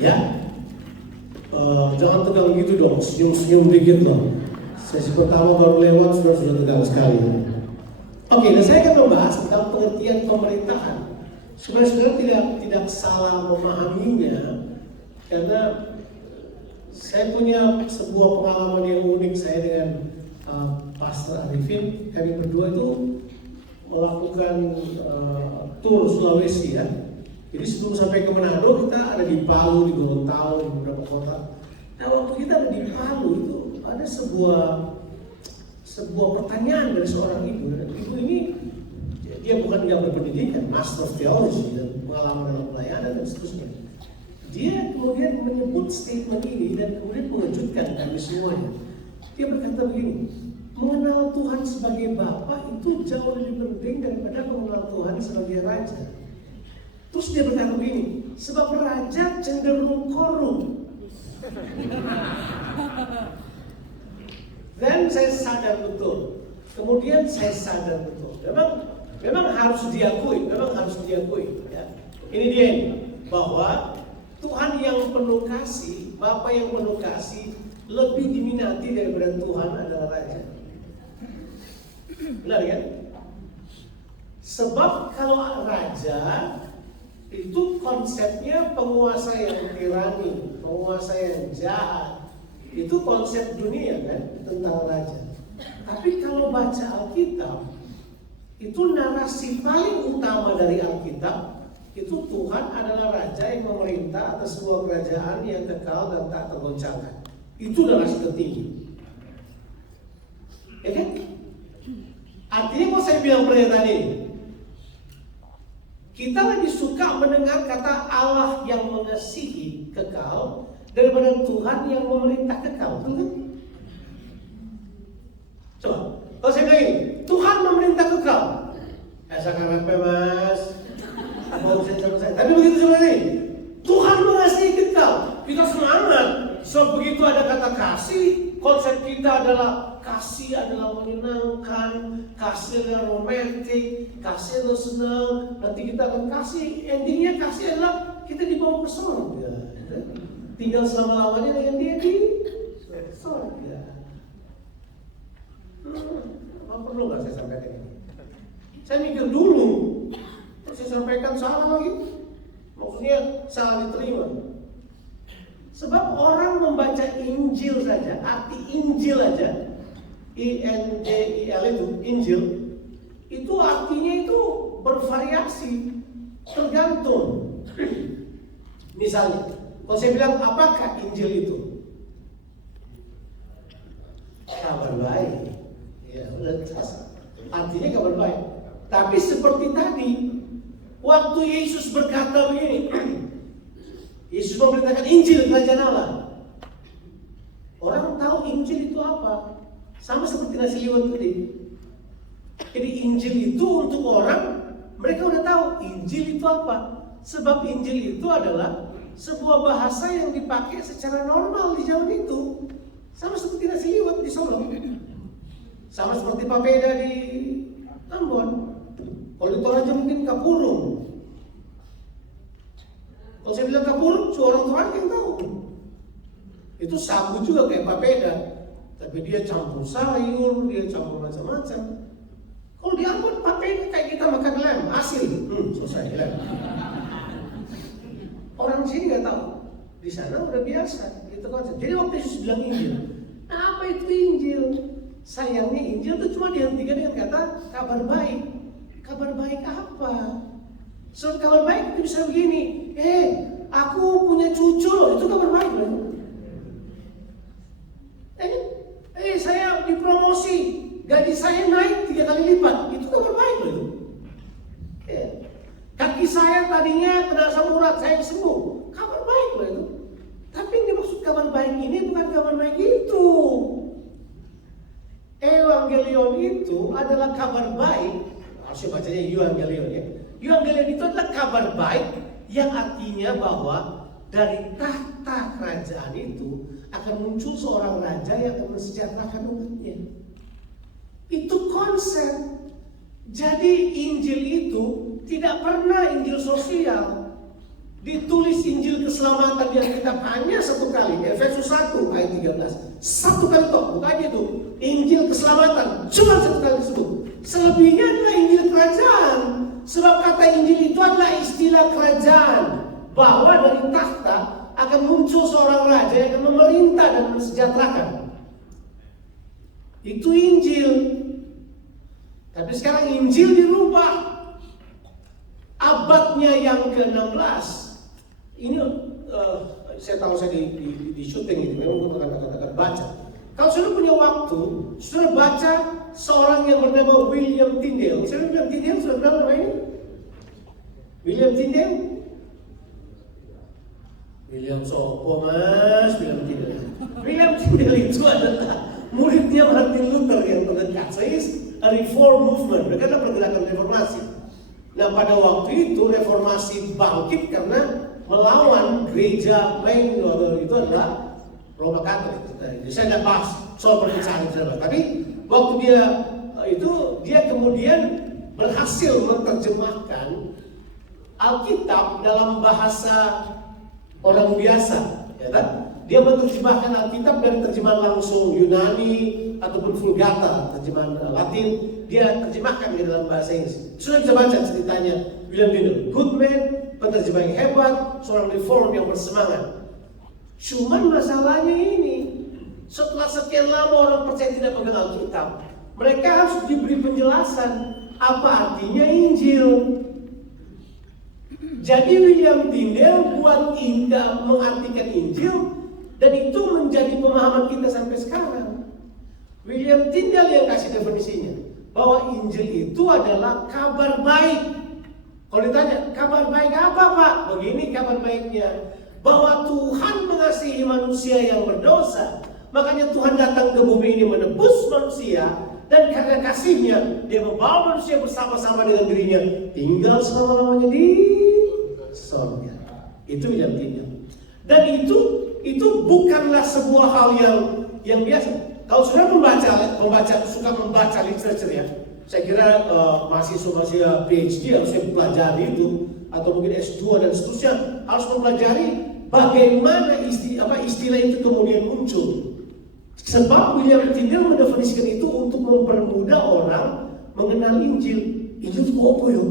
Ya, jangan tegang gitu dong, senyum-senyum dikit dong. Sesi pertama baru lewat sudah tegang sekali. Oke, dan saya akan membahas tentang pengertian pemerintahan. Sebenarnya tidak salah memahaminya, karena saya punya sebuah pengalaman yang unik. Saya dengan Pastor Arifin, kami berdua itu melakukan tur Sulawesi ya. Jadi sebelum sampai ke Manado, kita ada di Palu, di Gorontalo, di beberapa kota. Nah, waktu kita ada di Palu itu ada sebuah pertanyaan dari seorang ibu. Dan ibu ini dia bukan nggak berpendidikan, Master of Theology dan pengalaman dalam pelayanan dan seterusnya. Dia kemudian menyebut statement ini dan kemudian mengejutkan kami semuanya. Dia berkata begini, mengenal Tuhan sebagai Bapa itu jauh lebih penting daripada mengenal Tuhan sebagai Raja. Terus dia berkata begini, sebab Raja cenderung korup. Dan saya sadar betul. Kemudian saya sadar betul. Memang harus diakui, ya. Ini dia, bahwa Tuhan yang penuh kasih, Bapa yang penuh kasih, lebih diminati daripada Tuhan adalah Raja. Benar kan? Sebab kalau Raja itu konsepnya penguasa yang tirani, penguasa yang jahat. Itu konsep dunia kan tentang Raja. Tapi kalau baca Alkitab, itu narasi paling utama dari Alkitab, itu Tuhan adalah Raja yang memerintah atas sebuah kerajaan yang kekal dan tak tergoncangkan. Itu narasi tertinggi. Ya kan? Artinya kalau saya bilang pernyataan ini, kita lebih suka mendengar kata Allah yang mengasihi kekal daripada Tuhan yang memerintah kekal, betul kan? Coba, kalau saya bilang ini, Tuhan memerintah kekal, saya kenapa mas? Mau saya selesai. Tapi begitu sebenarnya, Tuhan mengasihi kekal, kita semangat. So begitu ada kata kasih, konsep kita adalah kasih adalah menyenangkan, kasih adalah romantis, kasih adalah senang. Nanti kita akan kasih, endingnya kasih adalah kita dibawa ke surga. Tinggal selama-lamanya dengan dia di surga. Apa perlu nggak saya sampaikan ini? Saya mikir dulu, terus saya sampaikan salah lagi. Maksudnya salah diterima. Sebab orang membaca Injil saja, arti Injil aja, I-N-J-I-L itu, Injil, itu artinya itu bervariasi, tergantung. Misalnya, kalau saya bilang apakah Injil itu? Kabar baik. Ya, udah jelas. Artinya kabar baik. Tapi seperti tadi, waktu Yesus berkata begini, Yesus memberitakan Injil kerajaan Allah. Orang tahu Injil itu apa? Sama seperti nasi liwet tadi. Jadi Injil itu untuk orang, mereka udah tahu Injil itu apa. Sebab Injil itu adalah sebuah bahasa yang dipakai secara normal di zaman itu. Sama seperti nasi liwet di Solo. Sama seperti papeda di Ambon. Kalau di Toraja mungkin kapurung. Kalau saya bilang kapurung, orang Toraja yang tahu. Itu sagu juga kayak papeda. Tapi dia campur sayur, dia campur macam-macam. Kalau di Ambon papeda kayak kita makan lem, asin. Selesai lem. Orang sini nggak tahu. Di sana udah biasa. Gitu konsep. Jadi waktu Yesus bilang Injil, nah, apa itu Injil? Sayangnya Injil itu cuma dihentikan dengan kata kabar baik. Kabar baik apa? Surat kabar baik itu bisa begini. Aku punya cucu loh, itu kabar baik loh. Saya dipromosi, gaji saya naik 3 kali lipat, itu kabar baik loh itu. Kaki saya tadinya kena asam urat, saya sembuh, kabar baik loh itu. Tapi yang dimaksud kabar baik ini bukan kabar baik itu. Evangelion itu adalah kabar baik. Harusnya bacanya Evangelion ya. Evangelion itu adalah kabar baik yang artinya bahwa dari tahta kerajaan itu akan muncul seorang raja yang akan mensejahterakan umatnya. Itu konsep. Jadi Injil itu tidak pernah Injil sosial. Ditulis Injil keselamatan di Alkitab hanya satu kali, Efesus 1 ayat 13. Satu kali toh, bukan itu. Injil keselamatan cuma satu kali disebut. Selebihnya adalah Injil kerajaan. Sebab kata Injil itu adalah istilah kerajaan, bahwa dari takhta akan muncul seorang raja yang akan memerintah dan mensejahterakan. Itu Injil. Tapi sekarang Injil dirubah. Abadnya yang ke-16. Ini saya tahu saya di syuting itu memang akan baca. Kalau sudah punya waktu, sudah baca seorang yang bernama William Tyndale. Saya bilang Tyndale sudah kenal nama ini? William Tyndale? William Sopo mas, William Tyndale. William Tyndale itu adalah muridnya Martin Luther yang terdekat. Saya a reform movement, mereka adalah pergerakan reformasi. Nah pada waktu itu reformasi bangkit karena melawan gereja lain itu adalah Roma Katolik. Jadi saya tidak bahas soal perpecahan Israel. Tapi waktu dia kemudian berhasil menerjemahkan Alkitab dalam bahasa orang biasa, ya kan? Dia menerjemahkan Alkitab dari terjemahan langsung Yunani ataupun Vulgata, terjemahan Latin, dia terjemahkan di dalam bahasa Inggris. Sudah bisa baca ceritanya William Tyndale, good man, penerjemah yang hebat, seorang reform yang bersemangat. Cuman masalahnya ini, setelah sekian lama orang percaya tidak pegang Alkitab, mereka harus diberi penjelasan apa artinya Injil. Jadi William Tyndale buat indah mengartikan Injil, dan itu menjadi pemahaman kita sampai sekarang. William Tyndale yang kasih definisinya, bahwa Injil itu adalah kabar baik. Kalau ditanya, kabar baik apa Pak? Begini kabar baiknya, bahwa Tuhan mengasihi manusia yang berdosa. Makanya Tuhan datang ke bumi ini menebus manusia, dan karena kasihnya dia membawa manusia bersama-sama dengan dirinya tinggal selama-lamanya di surga. Itu William Tyndale. Dan itu bukanlah sebuah hal yang biasa. Kalau sudah suka membaca literatur ya, saya kira mahasiswa PhD harusnya pelajari itu, atau mungkin S2 dan seterusnya harus mempelajari bagaimana istilah itu kemudian muncul. Sebab William Tyndale mendefinisikan itu untuk mempermudah orang mengenal Injil. Injil itu apa ya?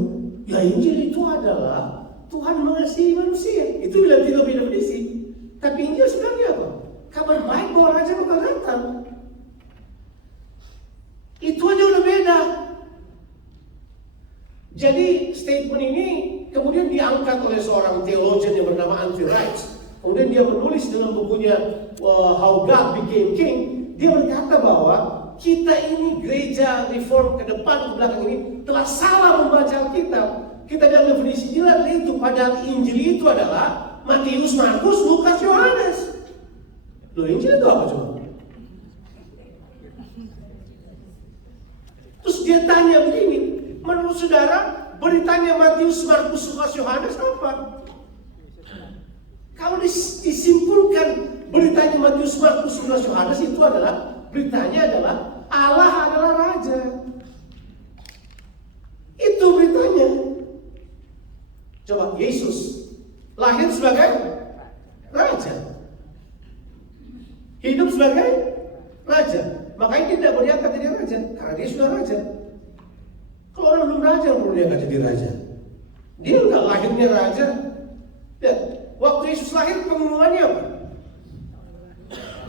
Ya Injil itu adalah Tuhan mengasihi manusia. Itu William Tyndale mendefinisi. Tapi Injil sebenarnya apa? Kabar baik bahwa Raja bakal datang. Itu aja udah beda. Jadi statement ini kemudian diangkat oleh seorang theologian yang bernama Anthony Wright. Kemudian dia menulis dalam bukunya How God Became King. Dia berkata bahwa kita ini gereja reform ke depan ke belakang ini telah salah membaca Alkitab. Kita dalam definisi jelas itu, padahal Injil itu adalah Matius, Markus, Lukas, Yohanes. Loh, Injil itu apa coba? Terus dia tanya begini, menurut saudara beritanya Matius, Markus, Lukas, Yohanes apa? Kalau disimpulkan beritanya Matius, Markus, Lukas, Yohanes itu adalah beritanya adalah Allah adalah Raja. Itu beritanya. Coba Yesus lahir sebagai Raja, hidup sebagai Raja. Makanya dia tidak berangkat jadi Raja, karena dia sudah Raja. Kalau orang belum Raja, perlu dia nggak jadi Raja. Dia udah lahirnya Raja. Ya, waktu Yesus lahir pengumumannya apa?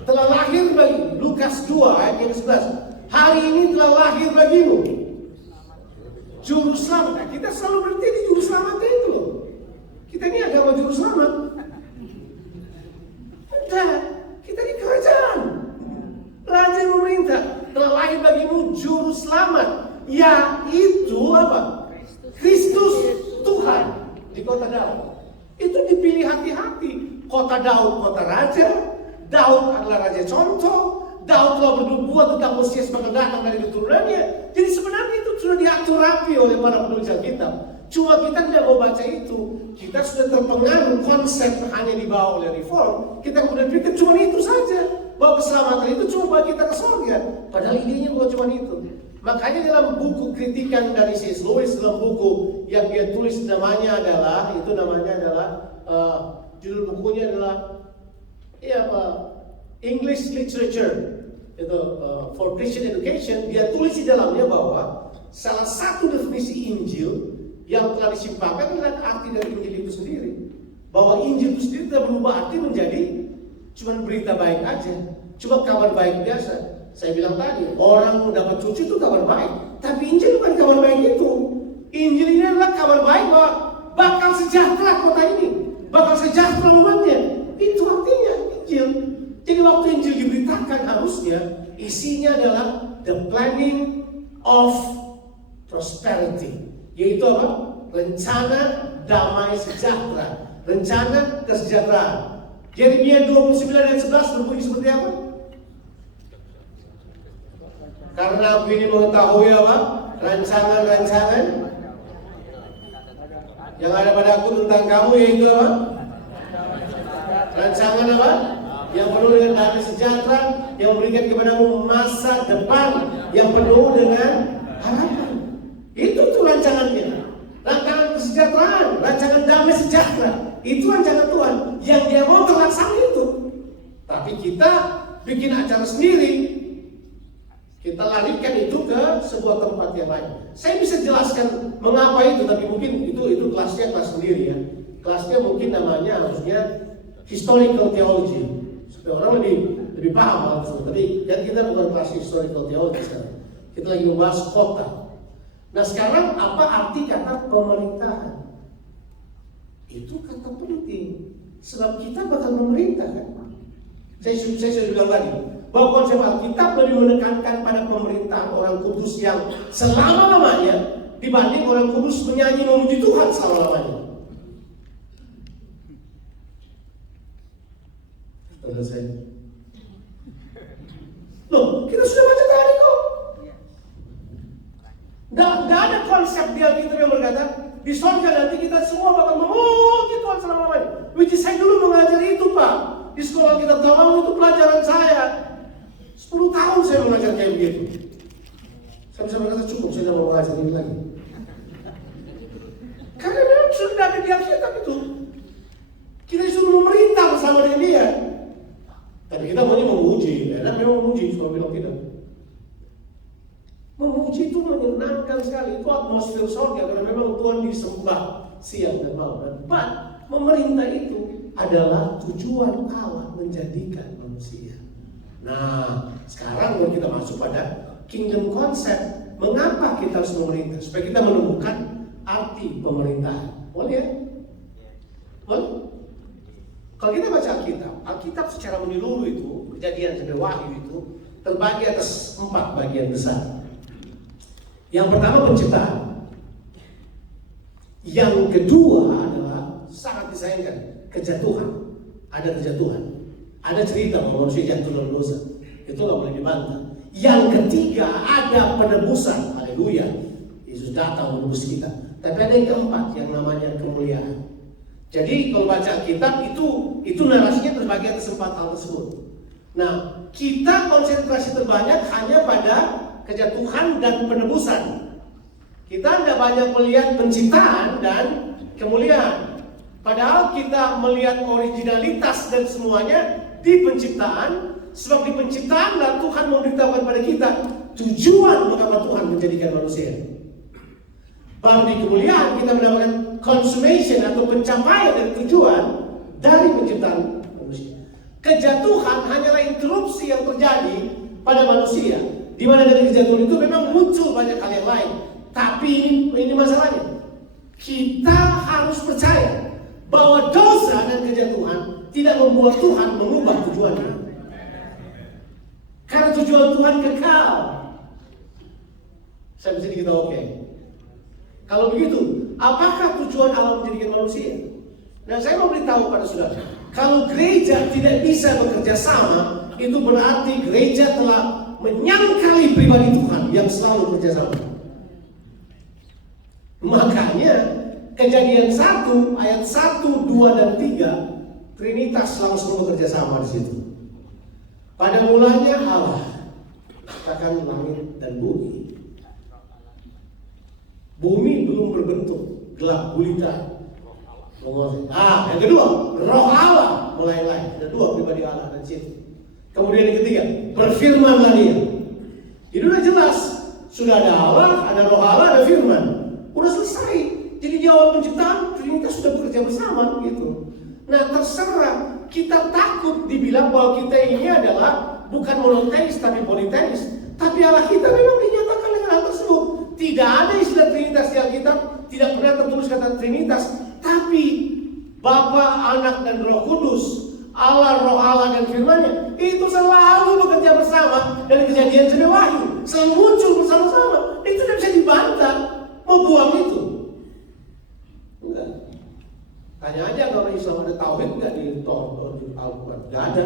Telah lahir bagi Lukas 2 ayat yang 11. Hari ini telah lahir bagimu Juru Selamat. Nah, kita selalu berhenti di Juru Selamat itu loh. Kita ini agama Juru Selamat. Udah, kita di kerajaan. Raja yang memerintah. Telah lahir bagimu Juru Selamat, yaitu apa? Kristus Tuhan di kota Daud. Itu dipilih hati-hati. Kota Daud, kota raja. Daud adalah raja contoh. Daud telah bernubuat tentang Mesias bakal datang dari keturunannya. Jadi sebenarnya itu sudah diatur rapi oleh para penulis Alkitab. Cuma kita tidak mau baca itu. Kita sudah terpengaruh konsep hanya dibawa oleh reform. Kita kemudian pikir cuma itu saja, bahwa keselamatan itu cuma bawa kita ke surga. Padahal idenya bukan cuma itu. Makanya dalam buku kritikan dari C.S. Lewis, dalam buku yang dia tulis namanya adalah judul bukunya adalah English Literature itu for Christian Education. Dia tulis di dalamnya bahwa salah satu definisi Injil yang telah disimpangkan adalah arti dari Injil itu sendiri. Bahwa Injil itu sendiri telah berubah arti menjadi cuma berita baik aja, cuma kabar baik biasa. Saya bilang tadi, orang mendapat cucu itu kabar baik, tapi Injil bukan kabar baik itu. Injil ini adalah kabar baik bahwa bakal sejahtera kota ini, bakal sejahtera umatnya. Itu artinya Injil. Jadi waktu Injil diberitakan harusnya isinya adalah the planning of prosperity, yaitu apa? Rencana damai sejahtera, rencana kesejahteraan. Yeremia 29 ayat 11 berbunyi seperti apa? Karena aku ini mengetahui apa? Rancangan-rancangan yang ada pada aku tentang kamu, yaitu apa? Rancangan apa? Yang penuh dengan damai sejahtera, yang memberikan kepadamu masa depan yang penuh dengan harapan. Itu tuh rancangannya. Rancangan kesejahteraan, rancangan damai sejahtera. Itu rancangan Tuhan yang dia mau terlaksana itu. Tapi kita bikin acara sendiri, kita larikan itu ke sebuah tempat yang lain. Saya bisa jelaskan mengapa itu, tapi mungkin itu kelas sendiri ya. Kelasnya mungkin namanya harusnya historical theology, supaya orang lebih paham hal tersebut. Tapi kan kita bukan kelas historical theology sekarang. Kita lagi membahas kota. Nah sekarang apa arti kata pemerintahan? Itu kata penting, sebab kita bakal memerintah kan. Saya sudah bilang tadi bahwa konsep Alkitab lebih menekankan pada pemerintahan orang kudus yang selama-lamanya dibanding orang kudus menyanyi memuji Tuhan selama-lamanya. Selesai. Loh, kita sudah baca tadi kok. Nggak ada konsep di Alkitab yang berkata di surga nanti kita semua bakal memuji Tuhan selama-lamanya. Which is saya dulu mengajar itu Pak. Di sekolah kita tahu itu pelajaran saya. 10 tahun saya mengajar kayak begitu. Saya bisa merasa cukup, saya tidak mau mengajar ini lagi. Karena memang sudah ada di Alkitab itu. Kita disuruh memerintah bersama dengan dia. Tapi kita maunya memuji. Enak memang memuji, cuma bilang tidak. Memuji itu menyenangkan sekali. Itu atmosfer surga karena memang Tuhan disembah siang dan malam. But memerintah itu adalah tujuan Allah menjadikan manusia. Nah, sekarang kalau kita masuk pada kingdom concept, mengapa kita harus memerintah? Supaya kita menemukan arti pemerintahan. Boleh ya? Boleh? Kalau kita baca Alkitab secara menyeluruh itu, Kejadian sampai Wahyu itu terbagi atas 4 bagian besar. Yang pertama penciptaan. Yang kedua adalah sangat disayangkan, kejatuhan. Ada kejatuhan. Ada cerita bahwa manusia jatuh dalam dosa. Itu nggak boleh dibantah. Yang ketiga ada penebusan. Haleluya. Yesus datang menebus kita. Tapi ada yang keempat yang namanya kemuliaan. Jadi kalau baca kitab itu narasinya terbagi atas 4 hal tersebut. Nah, kita konsentrasi terbanyak hanya pada kejatuhan dan penebusan. Kita tidak banyak melihat penciptaan dan kemuliaan. Padahal kita melihat originalitas dan semuanya di penciptaan. Sebab di penciptaanlah Tuhan memberitahukan pada kita tujuan mengapa Tuhan menjadikan manusia. Baru di kemuliaan kita mendapatkan consummation atau pencapaian dari tujuan dari penciptaan manusia. Kejatuhan hanyalah interupsi yang terjadi pada manusia. Di mana dari kejatuhan itu memang muncul banyak hal yang lain. Tapi ini masalahnya. Kita harus percaya bahwa dosa dan kejatuhan tidak membuat Tuhan mengubah tujuannya. Karena tujuan Tuhan kekal. Saya bisa kita oke. Kalau begitu, apakah tujuan Allah menjadikan manusia? Dan saya mau beritahu pada saudara, kalau gereja tidak bisa bekerja sama, itu berarti gereja telah menyangkali pribadi Tuhan yang selalu bekerja sama. Makanya Kejadian 1 ayat 1, 2 dan 3 Trinitas langsung bekerja sama di situ. Pada mulanya Allah ciptakan langit dan bumi. Bumi belum berbentuk. gelap gulita. Yang kedua, roh Allah mulai lain. Ada dua pribadi Allah dan situ. Kemudian yang ketiga, berfirmanlah dia. Itu udah jelas. Sudah ada Allah, ada roh Allah, ada firman. Udah selesai. Jadi di awal penciptaan, Trinitas sudah bekerja bersama gitu. Nah terserah, kita takut dibilang bahwa kita ini adalah bukan monoteis tapi politeis. Tapi Allah kita memang dinyatakan dengan hal tersebut. Tidak ada istilah Trinitas di Alkitab, tidak pernah tertulis kata Trinitas. Tapi Bapa, Anak, dan Roh Kudus, Allah, Roh Allah, dan firman-Nya itu selalu bekerja bersama. Dari Kejadian sampai Wahyu selalu muncul bersama-sama. Itu tidak bisa dibantah. Mau buang itu? Enggak. Tanya aja kalau Islam ada tauhid enggak di Al-Quran? Enggak ada.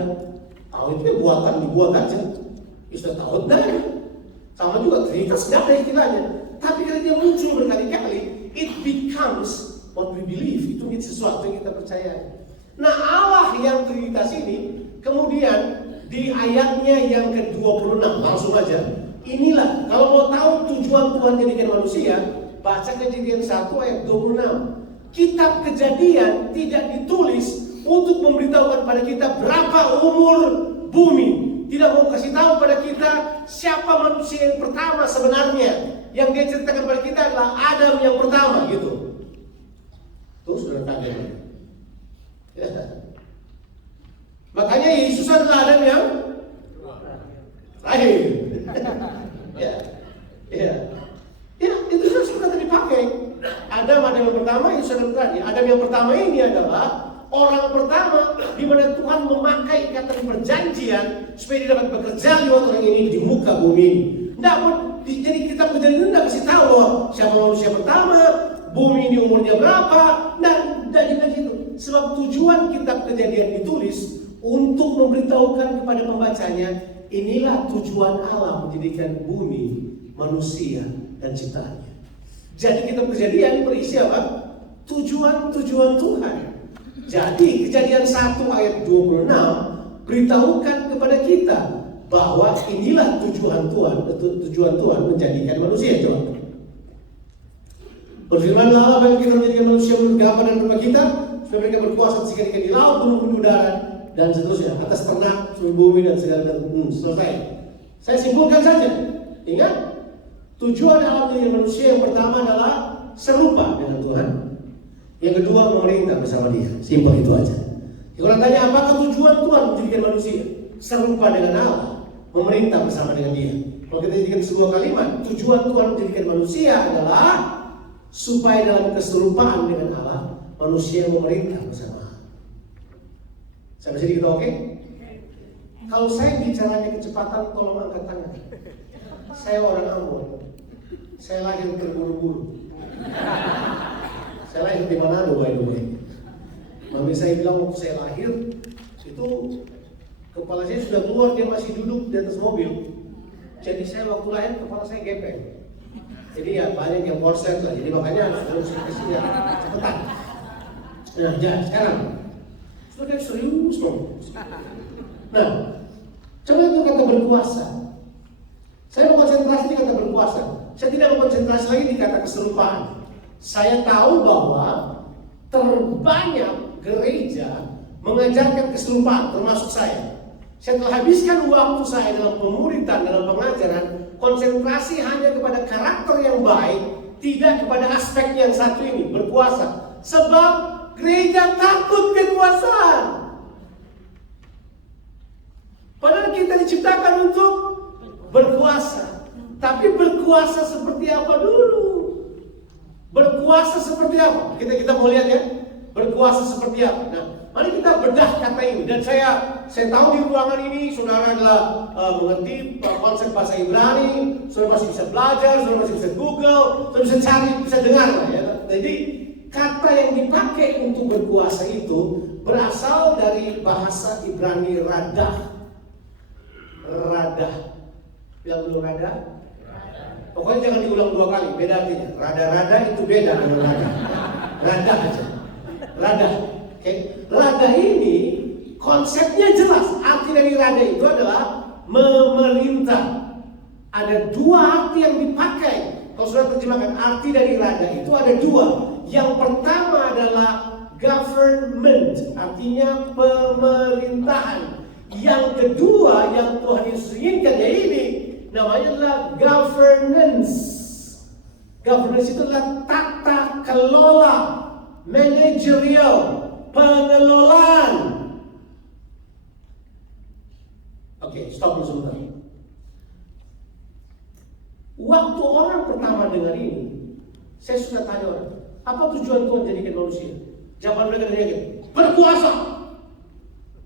Tauhid itu buatan dibuat aja. Istilah tauhid enggak ada. Sama juga Trinitas enggak ada istilahnya. Tapi kalau dia muncul berkali-kali, it becomes what we believe. Itu sesuatu yang kita percaya. Nah Allah yang Trinitas ini kemudian di ayatnya yang ke-26 langsung aja. Inilah kalau mau tahu tujuan Tuhan jadikan manusia, baca Kejadian 1 ayat 26. Kitab Kejadian tidak ditulis untuk memberitahukan pada kita berapa umur bumi. Tidak mau kasih tahu pada kita siapa manusia yang pertama sebenarnya. Yang dia ceritakan pada kita adalah Adam yang pertama gitu. Tuh sudah kaget. Ya. Makanya Yesus adalah Adam yang terakhir. Ya, itu sudah dipakai. Adam yang pertama, Yesus yang terakhir. Adam yang pertama ini adalah orang pertama di mana Tuhan memakai ikatan perjanjian supaya dia dapat bekerja lewat orang ini di muka bumi ini. Jadi kitab Kejadian itu tidak kasih tahu siapa manusia pertama, bumi ini umurnya berapa, dan gitu. Sebab tujuan kitab Kejadian ditulis untuk memberitahukan kepada pembacanya, inilah tujuan Allah menjadikan bumi, manusia, dan ciptaannya. Jadi kitab Kejadian berisi apa? Tujuan-tujuan Tuhan. Jadi Kejadian 1 ayat 26 beritahukan kepada kita bahwa inilah tujuan Tuhan menjadikan manusia. Coba. Berfirmanlah Allah bagi kita menjadikan manusia menurut gambar dan rupa kita, supaya mereka berkuasa atas ikan-ikan di laut, gunung-gunung di udara, dan seterusnya, atas ternak, seluruh bumi dan segala selesai. Saya simpulkan saja. Ingat, tujuan Allah menjadikan manusia yang pertama adalah serupa dengan Tuhan. Yang kedua memerintah bersama Dia. Simpel itu aja. Kalau tanya apakah tujuan Tuhan menjadikan manusia serupa dengan Allah, memerintah bersama dengan Dia. Kalau kita jadikan sebuah kalimat, tujuan Tuhan menjadikan manusia adalah supaya dalam keserupaan dengan Allah, manusia memerintah bersama Allah. Sampai sini kita oke? Kalau saya bicaranya kecepatan, tolong angkat tangan. Saya orang Ambon. Saya lahir terburu-buru. Saya lahir di Manado, by the way. Mami saya bilang waktu saya lahir, itu kepala saya sudah keluar, dia masih duduk di atas mobil. Jadi saya waktu lahir, kepala saya gepeng. Jadi ya banyak yang korset lah, jadi makanya harus kesini cepetan. Nah, ya sekarang sudah serius dong. Nah, coba itu kata berkuasa. Saya mau konsentrasi di kata berkuasa. Saya tidak mau konsentrasi lagi di kata keserupaan. Saya tahu bahwa terbanyak gereja mengajarkan keserupaan, termasuk saya. Saya telah habiskan waktu saya dalam pemuridan, dalam pengajaran, konsentrasi hanya kepada karakter yang baik, tidak kepada aspek yang satu ini, berkuasa. Sebab gereja takut kekuasaan. Padahal kita diciptakan untuk berkuasa. Tapi berkuasa seperti apa dulu? Berkuasa seperti apa? Kita mau lihat ya. Berkuasa seperti apa? Nah, mari kita bedah kata ini. Dan saya tahu di ruangan ini saudara adalah mengerti konsep bahasa Ibrani, saudara masih bisa belajar, saudara masih bisa Google, saudara bisa cari, bisa dengar lah ya. Jadi kata yang dipakai untuk berkuasa itu berasal dari bahasa Ibrani radah. Radah. Bilang dulu radah. Pokoknya jangan diulang 2 kali, beda artinya. Rada-rada itu beda dengan radah. Radah aja. Radah. Oke. Radah ini konsepnya jelas. Arti dari radah itu adalah memerintah. Ada 2 arti yang dipakai. Kalau sudah terjemahkan arti dari radah itu ada 2. yang pertama adalah government, artinya pemerintahan. Yang kedua yang Tuhan Yesus inginkan ya ini, namanya adalah governance. Governance itu adalah tata kelola, managerial, pengelolaan. Oke, stop dulu sebentar. Waktu orang pertama dengar ini, saya sudah tanya orang, apa tujuan Tuhan jadikan manusia? Jawaban mereka dari berkuasa.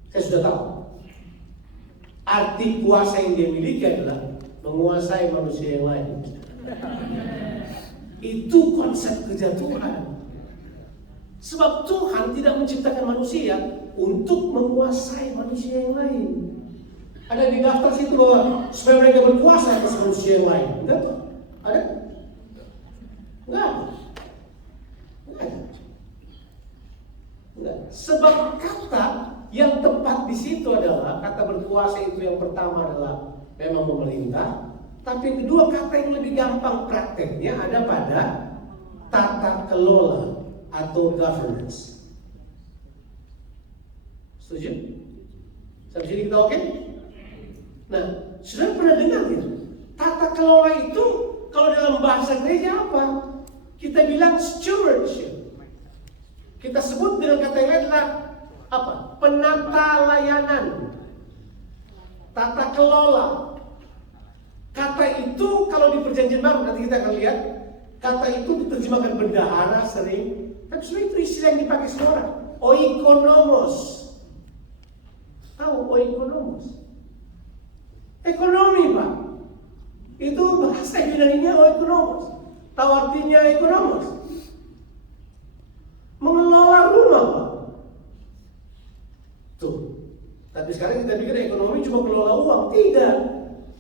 Saya sudah tahu. Arti kuasa yang dia miliki adalah menguasai manusia yang lain. Itu konsep kerja Tuhan. Sebab Tuhan tidak menciptakan manusia untuk menguasai manusia yang lain. Ada di daftar situ bahwa supaya mereka berkuasa atas manusia yang lain. Enggak tuh? Ada? Enggak. Enggak. Sebab kata yang tepat di situ adalah kata berkuasa itu yang pertama adalah memang memerintah, tapi yang kedua kata yang lebih gampang prakteknya ada pada tata kelola atau governance. Setuju? Sampai sini kita oke? Nah, sudah pernah dengar ya? Tata kelola itu kalau dalam bahasa gereja apa? Kita bilang stewardship. Kita sebut dengan kata yang lain adalah apa? Penata layanan, tata kelola. Kata itu kalau di Perjanjian Baru nanti kita akan lihat, kata itu diterjemahkan bendahara sering, tapi sebenarnya itu istilah yang dipakai semua orang. Oikonomos. Tahu oikonomos? Ekonomi, Pak. Itu bahasa Yunaninya oikonomos. Tahu artinya ekonomos? Mengelola rumah, Pak. Tuh. Tapi sekarang kita pikir ekonomi cuma kelola uang. Tidak.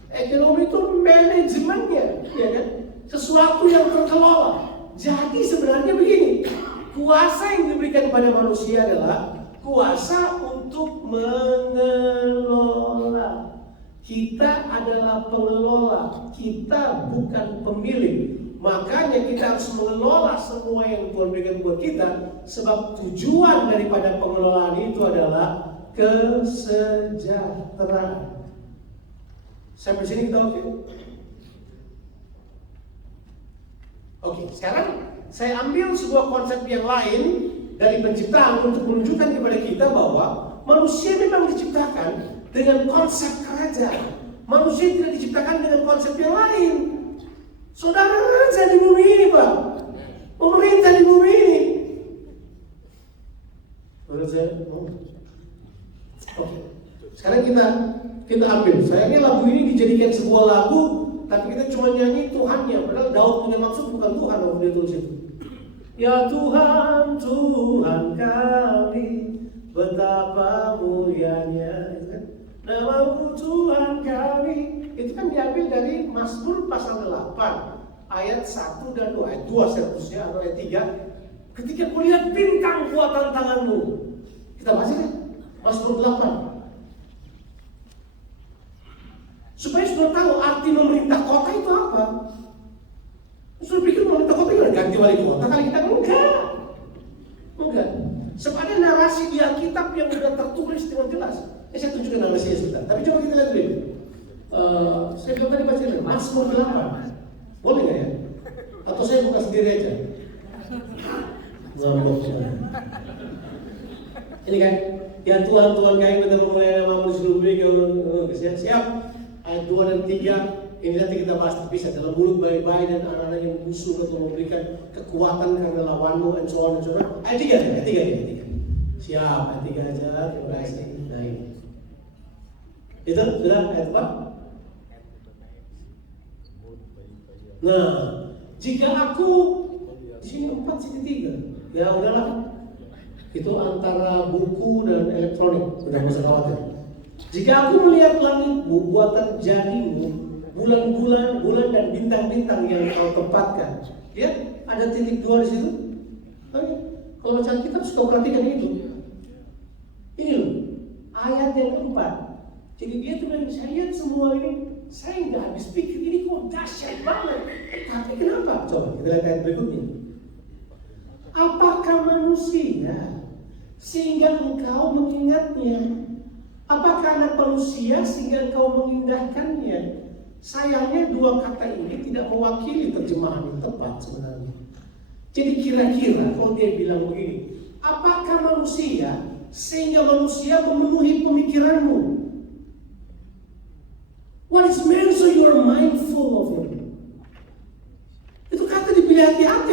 Ekonomi itu manajemennya, ya kan? Sesuatu yang terkelola. Jadi sebenarnya begini, kuasa yang diberikan kepada manusia adalah kuasa untuk mengelola. Kita adalah pengelola, kita bukan pemilik. Makanya kita harus mengelola semua yang Tuhan berikan buat kita, sebab tujuan daripada pengelolaan itu adalah kesejahteraan. Sampai sini kita oke? Oke, sekarang saya ambil sebuah konsep yang lain dari penciptaan untuk menunjukkan kepada kita bahwa manusia memang diciptakan dengan konsep kerajaan. Manusia tidak diciptakan dengan konsep yang lain. Saudara raja di bumi ini, Pak. Pemerintah di bumi ini. Menurut saya, oke. Sekarang kita ambil. Sayangnya lagu ini dijadikan sebuah lagu, tapi kita cuma nyanyi Tuhannya. Padahal Daud punya maksud bukan Tuhan waktu dia tulis itu. Ya Tuhan, Tuhan kami, betapa mulianya. Nama-Mu Tuhan kami. Itu kan diambil dari Mazmur pasal 8 ayat 1 dan 2, ayat 2 seterusnya atau ayat 3. Ketika kulihat bintang buatan tangan-Mu. Kita baca kan? Mazmur 8. Supaya sudah tahu arti memerintah kota itu apa. Sudah pikir memerintah kota itu ganti wali kota kali kita enggak. Sebab ada narasi di Alkitab yang sudah tertulis dengan jelas. Saya tunjukkan narasinya sebentar. Tapi coba kita lihat dulu. Saya bilang tadi baca dulu. Mazmur 8. Boleh nggak ya? Atau saya buka sendiri aja? Ini kan, ya Tuhan kami benar mulai nama-Mu di seluruh bumi. Siap. Ayat 2 dan 3. Ini nanti kita bahas terpisah. Dalam mulut bayi-bayi dan anak-anak yang musuh atau memberikan kekuatan karena lawanmu, and so on. Ayat 3. Siap, ayat 3 aja. Terima kasih. Nah ini. Itu sudah ayat apa? Nah, jika aku di sini 4 sini 3. Ya udahlah. Itu antara buku dan elektronik. Sudah nggak usah khawatir. Jika aku melihat langitmu, buatan jarimu, bulan dan bintang-bintang yang kau tempatkan. Lihat, ada titik 2 di situ. Oke. Kalau baca Alkitab suka perhatikan itu. Ini loh, ayat yang keempat. Jadi dia tuh bilang, saya lihat semua ini, saya nggak habis pikir ini kok dahsyat banget. Tapi kenapa? Coba kita lihat ayat berikutnya. Apakah manusia sehingga engkau mengingatnya? Apakah anak manusia sehingga engkau mengindahkannya? Sayangnya dua kata ini tidak mewakili terjemahan yang tepat sebenarnya. Jadi kira-kira kalau dia bilang begini, apakah manusia sehingga manusia memenuhi pemikiranmu? What is man so you are mindful of him? Itu kata dipilih hati-hati.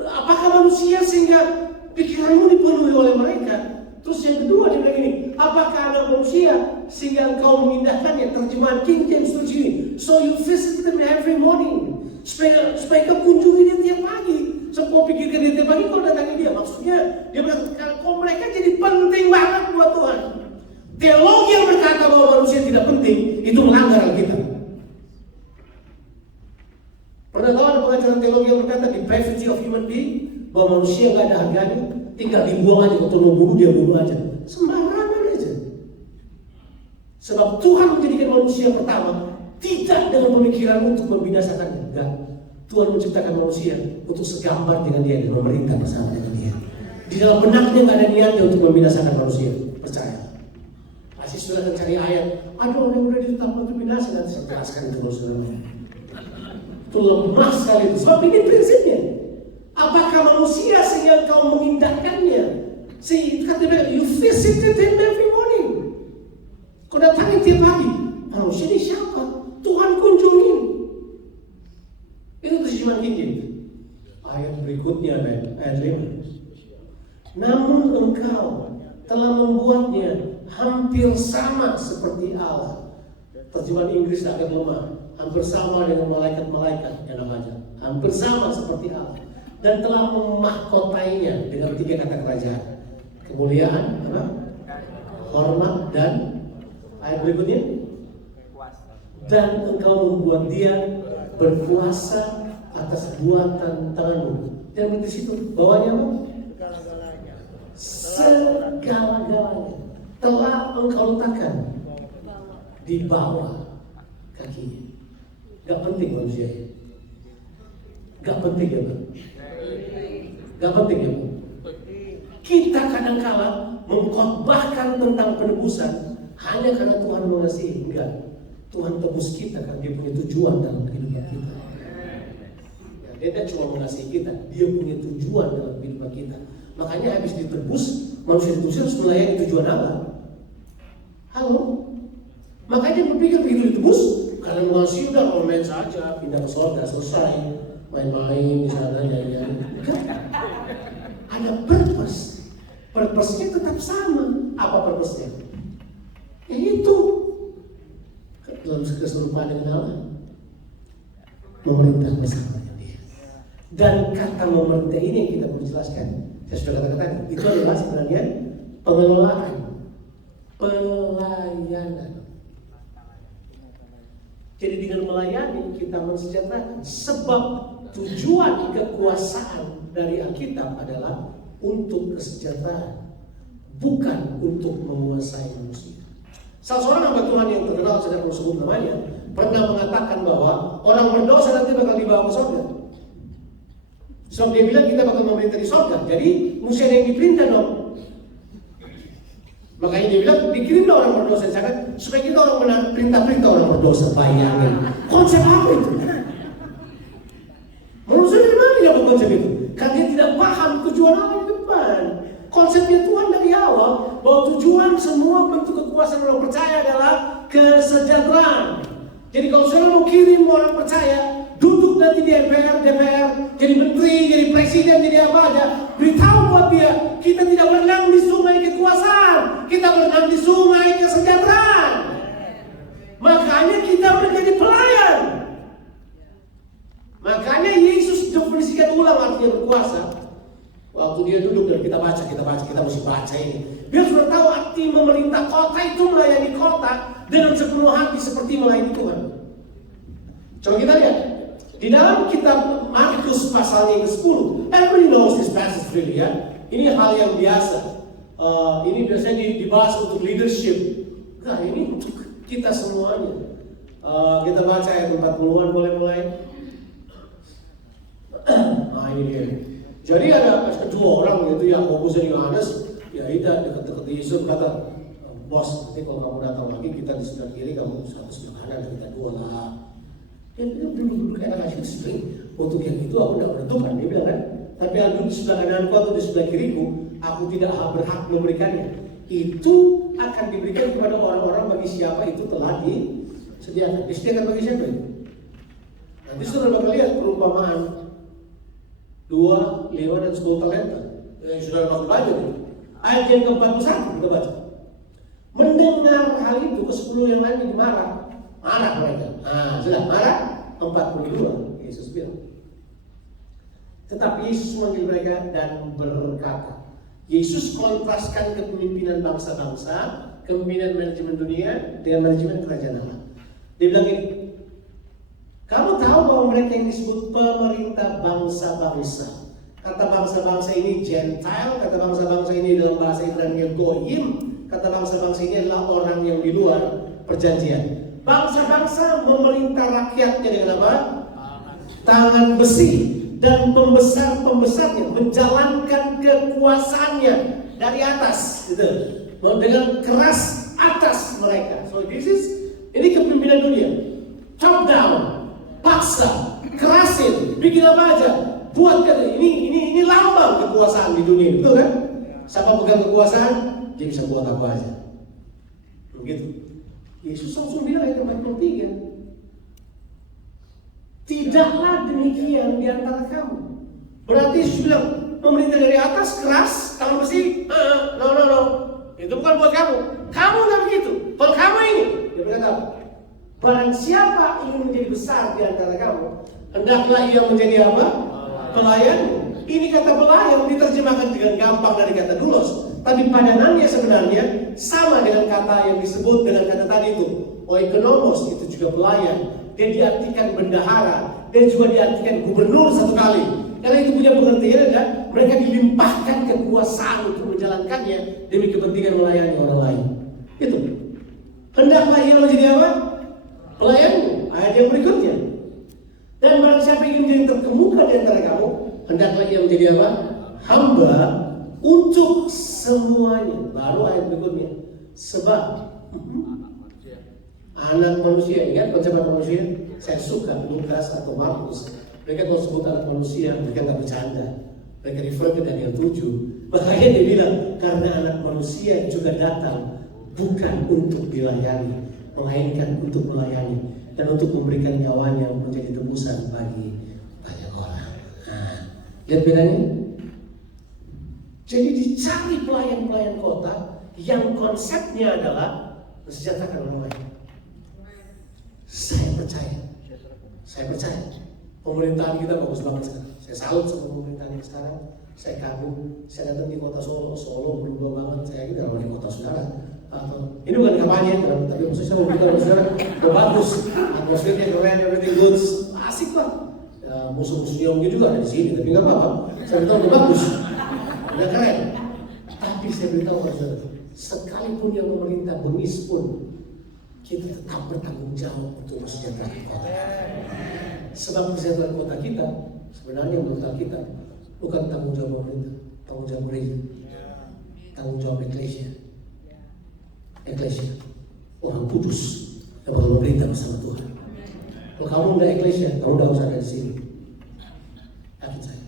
Apakah manusia sehingga pikiranmu dipenuhi oleh mereka? Terus yang kedua dia bilang ini, apakah anak manusia sehingga engkau mengindahkannya? Terjemahan King James tulis ini, so you visit them every morning, supaya kau kunjungi dia tiap pagi. So kau pikirkan dia tiap pagi, kau datangi dia. Maksudnya dia bilang, kalau mereka jadi penting banget buat Tuhan. Teologi yang berkata bahwa manusia tidak penting, itu melanggar Alkitab. Pernah tahu ada pengajaran teologi yang berkata the privacy of human being, bahwa manusia nggak ada harganya, tinggal dibuang aja, kalau mau bunuh dia bunuh aja, sembarangan aja. Sebab Tuhan menjadikan manusia pertama tidak dengan pemikiran untuk membinasakannya, enggak. Tuhan menciptakan manusia untuk segambar dengan dia dan memerintah bersama dengan dia. Di dalam benaknya nggak ada niatnya untuk membinasakan manusia, percaya. Pasti sudah akan cari ayat, aduh orang udah ditetapkan untuk binasa, nanti saya jelaskan itu kalau sudah. Itu lemah sekali itu. Sebab ini prinsipnya. Apakah manusia sehingga kau mengindahkannya? Kata you visited him every morning. Kau datangi tiap hari. Manusia ini siapa? Tuhan kunjungi. Itu terjemahan King James. Ayat berikutnya ayat 5. Namun engkau telah membuatnya hampir sama seperti Allah. Terjemahan Inggris agak lemah. Hampir sama dengan malaikat-malaikat yang namanya. Hampir sama seperti Allah. Dan telah memahkotainya dengan 3 kata kerajaan. Kemuliaan, hormat, dan ayat berikutnya. Dan engkau membuat dia berkuasa atas buatan tanganmu. Dan di situ bawahnya apa? Segala-galanya telah engkau letakkan di bawah kakinya. Gak penting manusia. Gak penting ya Bang. Gak penting ya Bang. Kita kadang-kala mengkhotbahkan tentang penebusan hanya karena Tuhan mengasihi. Enggak. Tuhan tebus kita karena dia punya tujuan dalam kehidupan kita. Ya, dia tidak cuma mengasihi kita, dia punya tujuan dalam kehidupan kita. Makanya habis ditebus, manusia ditebus harus melayani tujuan Allah. Halo? Makanya berpikir begitu ditebus, karena mengasihi udah kalau main saja, pindah ke surga, selesai. Main-main di sana, nyanyi-nyanyi. Ada purpose. Purpose-nya tetap sama. Apa purpose-nya? Ya itu. Dalam keserupaan dengan Allah, memerintah bersama dengan dia. Dan kata memerintah ini yang kita perlu jelaskan. Saya sudah katakan, itu adalah sebenarnya pengelolaan, pelayanan. Jadi dengan melayani kita mensejahterakan. Sebab tujuan kekuasaan dari Alkitab adalah untuk kesejahteraan, bukan untuk menguasai manusia. Salah seorang hamba Tuhan yang terkenal, saya tidak perlu sebut namanya, pernah mengatakan bahwa orang berdosa nanti bakal dibawa ke surga. Sebab dia bilang kita bakal memerintah di surga, jadi mesti ada yang diperintah dong. Makanya dia bilang dikirimlah orang berdosa di sana supaya kita orang perintah-perintah orang berdosa. Bayangin konsep apa itu? Menurut saya dari mana dia dapat konsep itu? Karena dia tidak paham tujuan Allah di depan. Konsepnya Tuhan dari awal bahwa tujuan semua bentuk kekuasaan orang percaya adalah kesejahteraan. Jadi kalau saudara mau kirim orang percaya duduk nanti di DPR, jadi menteri, jadi presiden, jadi apa aja, beritahu buat dia kita tidak berenang di sungai kekuasaan, kita berenang di sungai kesejahteraan. Makanya kita menjadi pelayan. Makanya Yesus definisikan ulang artinya berkuasa. Waktu dia duduk dan kita mesti baca ini. Biar sudah tahu arti memerintah kota itu melayani kota dengan sepenuh hati seperti melayani Tuhan. Coba kita lihat di dalam kitab Markus pasalnya ke-10. Everybody knows this passage really ya. Ini hal yang biasa. Ini biasanya dibahas untuk leadership. Nah ini untuk kita semuanya. Kita baca ayat 40-an boleh mulai. Nah ini dia. Jadi ada dua orang yaitu Yakobus dan Yohanes, ya Ida dekat-dekat Yesus kata, bos, nanti kalau kamu datang lagi kita di sebelah kiri, kamu satu sebelah kanan, kita dua lah. Dia bilang dulu kayak anak kecil sering. Untuk yang itu aku tidak menentukan, dia bilang kan. Tapi yang dulu di sebelah kananku atau di sebelah kiriku, aku tidak berhak memberikannya. Itu akan diberikan kepada orang-orang bagi siapa itu telah disediakan. Disediakan bagi siapa itu? Nanti saudara bakal lihat perumpamaan 2, 5, dan 10 talenta. Yang sudah masuk belajar itu. Ayat yang ke-41 kita baca. Mendengar hal itu ke-10 yang lain marah mereka. Sudah marah 42. Yesus bilang. Tetapi Yesus memanggil mereka dan berkata. Yesus kontraskan kepemimpinan bangsa-bangsa, kepemimpinan manajemen dunia dengan manajemen kerajaan Allah. Dia bilang ini, kamu tahu bahwa mereka yang disebut pemerintah bangsa-bangsa. Kata bangsa-bangsa ini Gentile, kata bangsa-bangsa ini dalam bahasa Ibrani Goyim, kata bangsa-bangsa ini adalah orang yang di luar perjanjian. Bangsa-bangsa memerintah rakyatnya dengan apa? Tangan besi. Dan pembesar-pembesarnya menjalankan kekuasaannya dari atas, gitu. Dengan keras atas mereka. So ini kepemimpinan dunia. Top down, paksa, kerasin, bikin apa aja, buat ini lambang kekuasaan di dunia, betul kan? Siapa pegang kekuasaan, dia bisa buat apa aja. Begitu. Yesus langsung bilang ayat 43. Tidaklah demikian di antara kamu. Berarti Yesus bilang, pemerintah dari atas keras, tangan besi, no. Itu bukan buat kamu. Kamu nggak begitu. Kalau kamu ini, dia berkata, barang siapa ingin menjadi besar di antara kamu, hendaklah ia menjadi apa? Pelayan. Ini kata pelayan diterjemahkan dengan gampang dari kata doulos, tapi padanannya sebenarnya sama dengan kata yang disebut dengan kata tadi itu. Oikonomos itu juga pelayan. Dia diartikan bendahara, dan juga diartikan gubernur satu kali. Karena itu punya pengertian adalah mereka dilimpahkan kekuasaan untuk menjalankannya demi kepentingan melayani orang lain. Itu. Hendaklah ia menjadi apa? Pelayanmu. Ayat yang berikutnya. Dan barang siapa ingin menjadi terkemuka di antara kamu, hendaklah ia menjadi apa? Hamba untuk semuanya. Baru ayat berikutnya. Sebab anak manusia, ingat konsep manusia? Saya suka Lukas atau Markus. Mereka kalau sebut anak manusia, mereka nggak bercanda. Mereka refer ke Daniel 7. Makanya dia bilang, karena anak manusia juga datang bukan untuk dilayani, melainkan untuk melayani dan untuk memberikan nyawanya menjadi tebusan bagi banyak orang. Lihat bedanya? Jadi dicari pelayan-pelayan kota yang konsepnya adalah mensejahterakan orang lain. Saya percaya pemerintahan kita bagus banget sekarang. Saya salut sama pemerintahan yang sekarang. Saya kagum. Saya datang di kota Solo berubah banget. Saya ini dalam di kota saudara. Ini bukan kampanye, tapi maksud saya mau bicara saudara, udah bagus. Atmosfernya keren, everything good, asik lah. Musuh-musuhnya mungkin juga ada di sini, tapi nggak apa-apa. Saya beritahu udah bagus, udah keren. Tapi saya beritahu saudara, sekalipun yang memerintah bengis pun, kita tetap bertanggung jawab untuk mensejahterakan kota. Sebab kesejahteraan kota kita sebenarnya menurut kita bukan tanggung jawab pemerintah, tanggung jawab gereja, tanggung jawab eklesia, orang kudus yang bakal memerintah bersama Tuhan. Kalau kamu udah eklesia, kamu udah usah ada di sini. Yakin saya.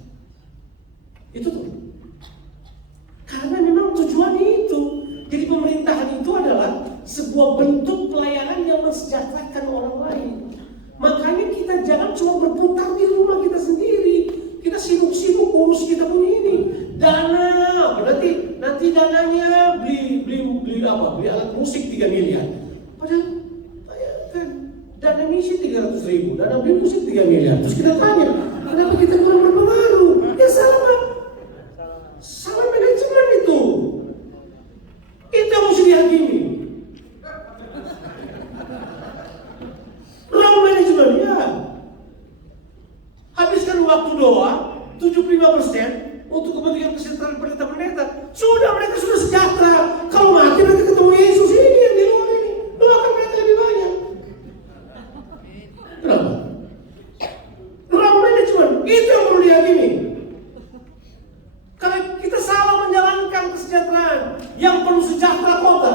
Itu tuh. Karena memang tujuannya itu. Jadi pemerintahan itu adalah sebuah bentuk pelayanan yang mensejahterakan orang lain. Makanya kita jangan cuma berputar di rumah kita sendiri. Kita sibuk-sibuk urus kita punya ini. Dana, berarti nanti dananya beli alat musik 3 miliar. Padahal bayangkan, dana misi 300.000, dana beli musik 3 miliar. Terus kita tanya, kenapa kita kurang berpengaruh? Ya salah manajemen itu. Kita mesti dihakimi. Wrong manajemen, ya. Habiskan waktu doa 75% untuk kepentingan kesejahteraan pendeta-pendeta. Mereka sudah sejahtera. Kalau mati nanti ketemu Yesus ini yang di luar ini, doakan mereka lebih banyak. Kenapa? Wrong management, itu yang perlu dihakimi. yang penuh sejahtera kota.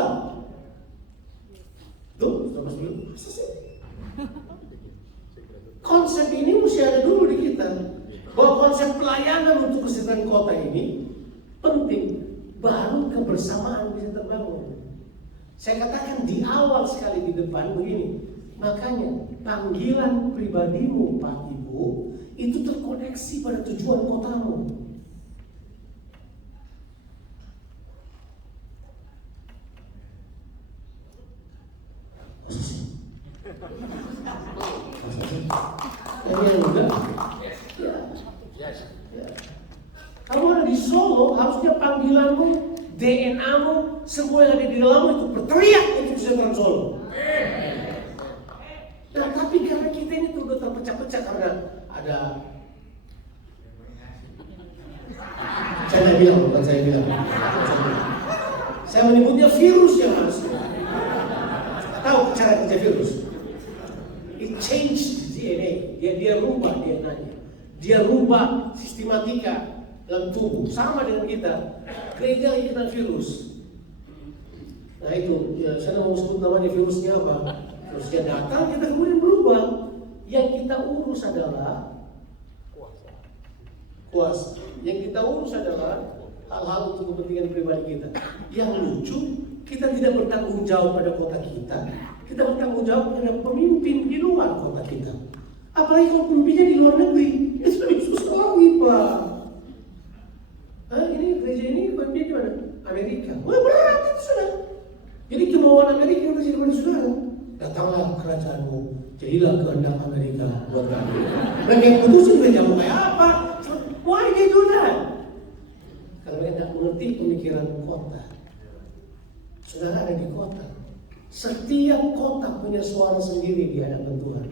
Tuh, sudah masuk dulu. Konsep ini mesti ada dulu di kita. Bahwa konsep pelayanan untuk kesejahteraan kota ini penting. Baru kebersamaan bisa terbangun. Saya katakan di awal sekali di depan begini. Makanya panggilan pribadimu Pak Ibu itu terkoneksi pada tujuan kotamu. Yang enggak? Ya. Kamu ada di Solo, harusnya panggilanmu, DNA-mu, semua yang ada di dalammu itu berteriak untuk kesejahteraan Solo. Nah, tapi karena kita ini tuh udah terpecah-pecah karena ada, saya bilang, bukan saya bilang. Saya menyebutnya virus yang harus. Tahu cara kerja virus? It changed DNA. Dia rubah DNA-nya. Dia rubah sistematika dalam tubuh. Sama dengan kita. Gereja lagi kena virus. Nah itu, ya, saya mau sebut namanya virusnya apa. Virusnya datang, kita kemudian berubah. Yang kita urus adalah kuasa. Yang kita urus adalah hal-hal untuk kepentingan pribadi kita. Yang lucu, kita tidak bertanggung jawab pada kota kita. Kita bertanggung jawab pada pemimpin di luar kota kita. Apalagi kalau pemimpinnya di luar negeri, itu lebih susah lagi, Pak. Ini gereja ini pemimpin di mana? Amerika. Wah, berat itu sudah. Jadi kemauan Amerika yang terjadi pada saudara. Datanglah kerajaanmu, jadilah kehendak Amerika buat kami. Mereka yang putusin gereja mau kayak apa? Why they do that? Karena mereka tidak mengerti pemikiran kota. Saudara ada di kota. Setiap kota punya suara sendiri di hadapan Tuhan.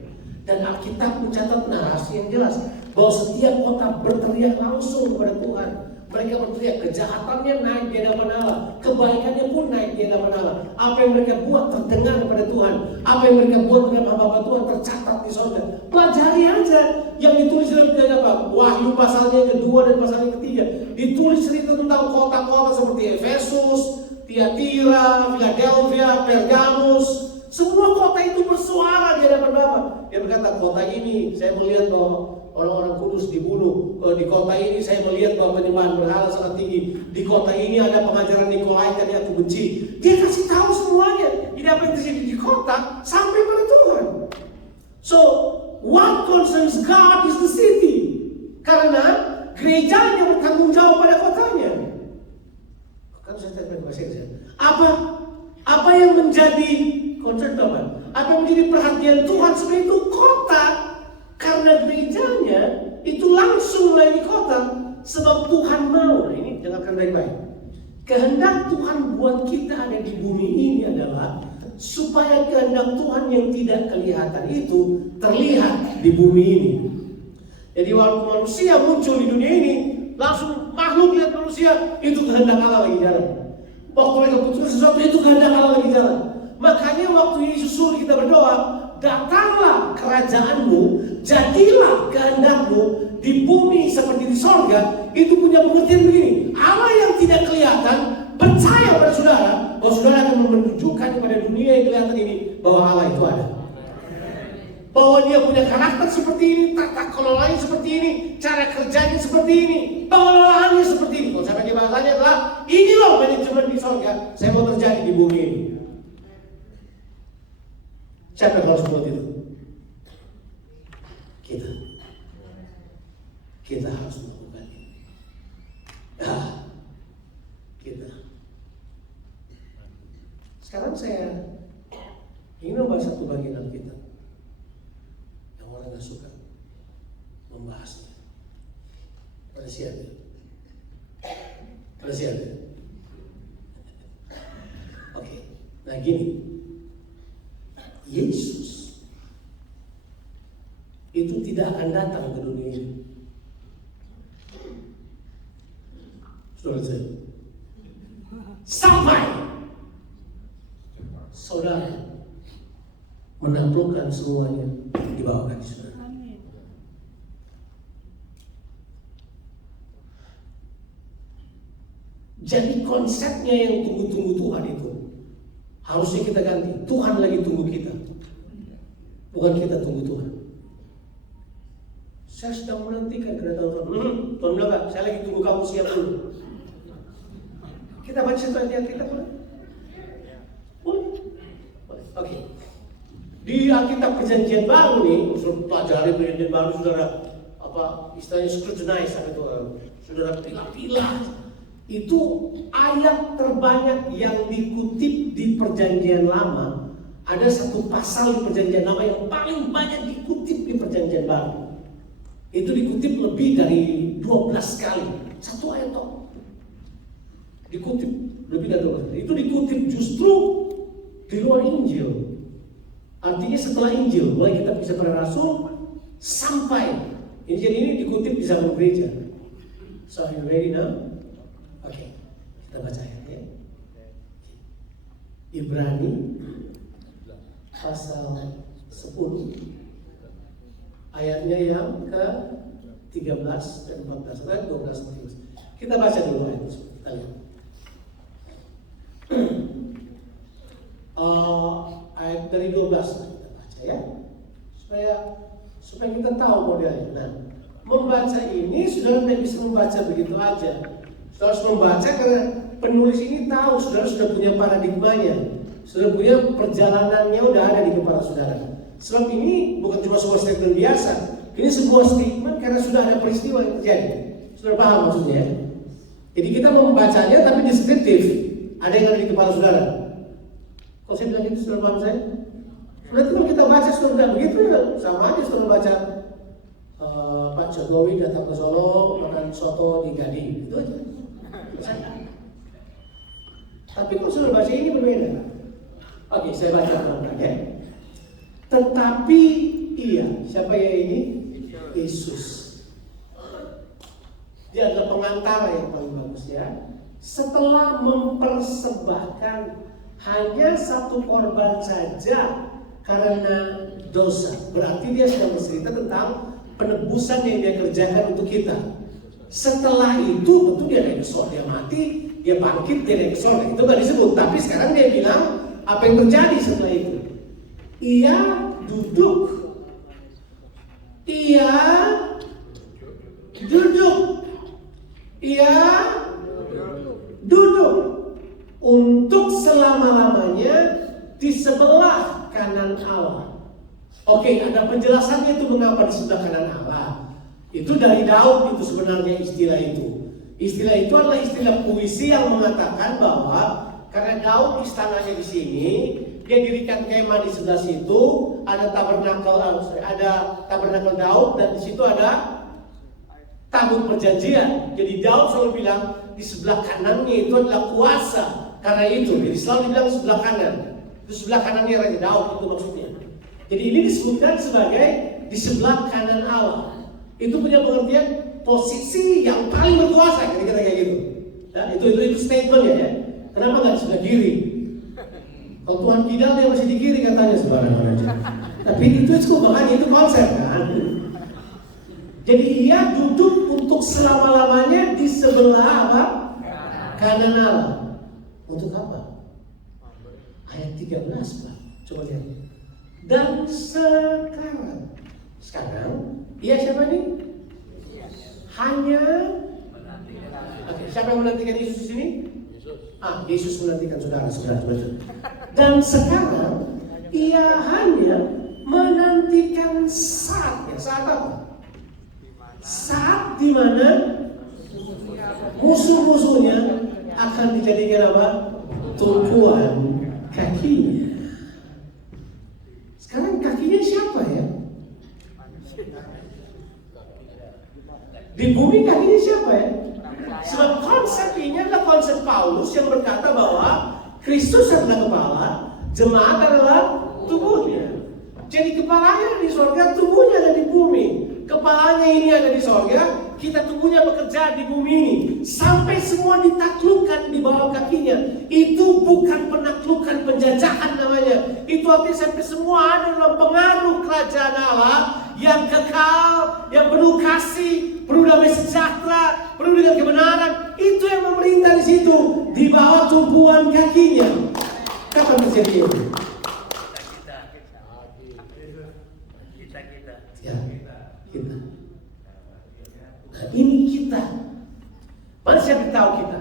Dan Alkitab mencatat narasi yang jelas bahwa setiap kota berteriak langsung kepada Tuhan. Mereka berteriak, kejahatannya naik di hadapan Allah, kebaikannya pun naik di hadapan Allah. Apa yang mereka buat terdengar kepada Tuhan. Apa yang mereka buat dengan hamba Tuhan tercatat di surga. Pelajari aja yang ditulis dalam kitab apa? Wahyu pasalnya yang kedua dan pasal yang ketiga. Ditulis cerita tentang kota-kota seperti Efesus, Tiatira, Philadelphia, Pergamus. Semua kota itu bersuara di hadapan Bapa. Dia berkata, kota ini saya melihat bahwa orang-orang kudus dibunuh. Di kota ini saya melihat bahwa penyembahan berhala sangat tinggi. Di kota ini ada pengajaran Nikolaita yang aku benci. Dia kasih tahu semuanya. Ini apa yang terjadi di kota sampai pada Tuhan. So, what concerns God is the city. Karena gerejanya bertanggung jawab pada kotanya. Kan saya tanya bahasa Inggris. Apa yang menjadi concern Bapak? Apa yang menjadi perhatian Tuhan sebenarnya itu kota. Karena gerejanya itu langsung melayani kota. Sebab Tuhan mau. Nah ini dengarkan baik-baik. Kehendak Tuhan buat kita ada di bumi ini adalah supaya kehendak Tuhan yang tidak kelihatan itu terlihat di bumi ini. Jadi waktu manusia muncul di dunia ini, langsung makhluk lihat manusia, itu kehendak Allah lagi jalan. Waktu mereka putuskan sesuatu, itu kehendak Allah lagi jalan. Makanya waktu Yesus suruh kita berdoa, datanglah kerajaanmu, jadilah kehendakmu di bumi seperti di sorga. Itu punya pengertian begini, Allah yang tidak kelihatan percaya pada saudara bahwa saudara akan menunjukkan kepada dunia yang kelihatan ini bahwa Allah itu ada, bahwa dia punya karakter seperti ini, tata kelolanya seperti ini, cara kerjanya seperti ini, pengelolaannya seperti ini. Kalau saya pakai bahasanya adalah ini loh manajemen di sorga saya mau terjadi di bumi ini. Siapa yang harus buat itu? Kita harus melakukan ini. Kita. Sekarang saya ingin membahas satu bagian Alkitab yang orang gak suka membahasnya. Pada siapa? Oke. Nah gini, Yesus itu tidak akan datang ke dunia ini. Sampai saudara menaklukkan semuanya di bawah kaki saudara. Jadi konsepnya yang tunggu-tunggu Tuhan itu harusnya kita ganti. Tuhan lagi tunggu kita, bukan kita tunggu Tuhan. Saya sedang menantikan kedatangan Tuhan. Tuhan bilang, saya lagi tunggu kamu siap dulu. Kita baca satu ayat kita boleh? Oke. Di Alkitab Perjanjian Baru nih, pelajari Perjanjian Baru, saudara, istilahnya scrutinize, saudara pilah-pilah. Itu ayat terbanyak yang dikutip di Perjanjian Lama. Ada satu pasal di Perjanjian Lama yang paling banyak dikutip di Perjanjian Baru. Itu dikutip lebih dari 12 kali. Satu ayat toh dikutip lebih dari 12 kali. Itu dikutip justru di luar Injil. Artinya setelah Injil, mulai kita bisa para rasul sampai Injil ini dikutip di zaman gereja. So, are you ready now? Oke, kita baca ayatnya. Ibrani pasal 10 ayatnya yang ke 13 dan 14, ayat 12 dan 13. Kita baca dulu ayat itu. Kita lihat. Ayat dari 12 kita baca ya, supaya kita tahu modelnya. Nah, membaca ini saudara tidak bisa membaca begitu aja. Saudara harus membaca karena penulis ini tahu saudara sudah punya paradigmanya, sudah punya perjalanannya udah ada di kepala saudara. Sebab ini bukan cuma sebuah statement biasa, ini sebuah statement karena sudah ada peristiwa yang terjadi. Saudara paham maksudnya? Jadi kita membacanya tapi deskriptif, ada yang ada di kepala saudara. Kalau saya bilang itu, saudara paham saya? Berarti kalau kita baca sudah begitu ya, sama aja saudara baca Pak Jokowi datang ke Solo makan soto di Gading, itu aja. Tapi kalau saudara baca ini berbeda. Oke, saya baca pelan-pelan ya. Tetapi iya, siapa ya ini? Yesus. Dia adalah pengantara yang paling bagus ya. Setelah mempersembahkan hanya satu korban saja karena dosa. Berarti dia sedang bercerita tentang penebusan yang dia kerjakan untuk kita. Setelah itu tentu dia naik ke sorga, dia mati, dia bangkit, dia naik ke sorga. Itu gak disebut. Tapi sekarang dia bilang apa yang terjadi setelah itu. Ia duduk. Ia duduk. Ia duduk untuk selama-lamanya di sebelah kanan Allah. Oke, ada penjelasannya itu mengapa di sebelah kanan Allah. Itu dari Daud itu sebenarnya istilah itu. Istilah itu adalah istilah puisi yang mengatakan bahwa karena Daud istananya di sini, dia dirikan kemah di sebelah situ, ada tabernakel Daud dan di situ ada tabut perjanjian. Jadi Daud selalu bilang di sebelah kanannya itu adalah kuasa. Karena itu, jadi selalu dibilang sebelah kanan. Itu sebelah kanannya Raja Daud itu maksudnya. Jadi ini disebutkan sebagai di sebelah kanan Allah. Itu punya pengertian posisi yang paling berkuasa, kira-kira kayak gitu. Ya, itu statementnya ya. Kenapa nggak di sebelah kiri? Kalau Tuhan kidal dia masih di kiri katanya sembarangan aja. Tapi itu makanya itu konsep kan. Jadi ia duduk untuk selama-lamanya di sebelah apa? Kanan Allah. Untuk apa? Ayat 13 Pak. Coba lihat. Dan sekarang ia siapa nih? Hanya siapa yang menantikan Yesus di sini? Yesus menantikan saudara. Dan sekarang ia hanya menantikan saatnya. Saat apa? Saat di mana musuh-musuhnya akan dijadikan apa? Tumpuan kakinya. Sekarang kakinya siapa ya? Di bumi kakinya siapa ya? Sebab konsep ini adalah konsep Paulus yang berkata bahwa Kristus adalah kepala, jemaat adalah tubuhnya. Jadi kepalanya ada di sorga, tubuhnya ada di bumi. Kepalanya ini ada di sorga, kita tubuhnya bekerja di bumi ini. Sampai semua ditaklukkan di bawah kakinya. Itu bukan penaklukan penjajahan namanya. Itu artinya sampai semua ada dalam pengaruh kerajaan Allah. yang kekal, yang penuh kasih, penuh damai sejahtera, penuh dengan kebenaran. Itu yang memerintah di situ, di bawah tumpuan kakinya. Kapan terjadi itu? Ya, kita. Nah, ini kita. Mana siapa tahu kita?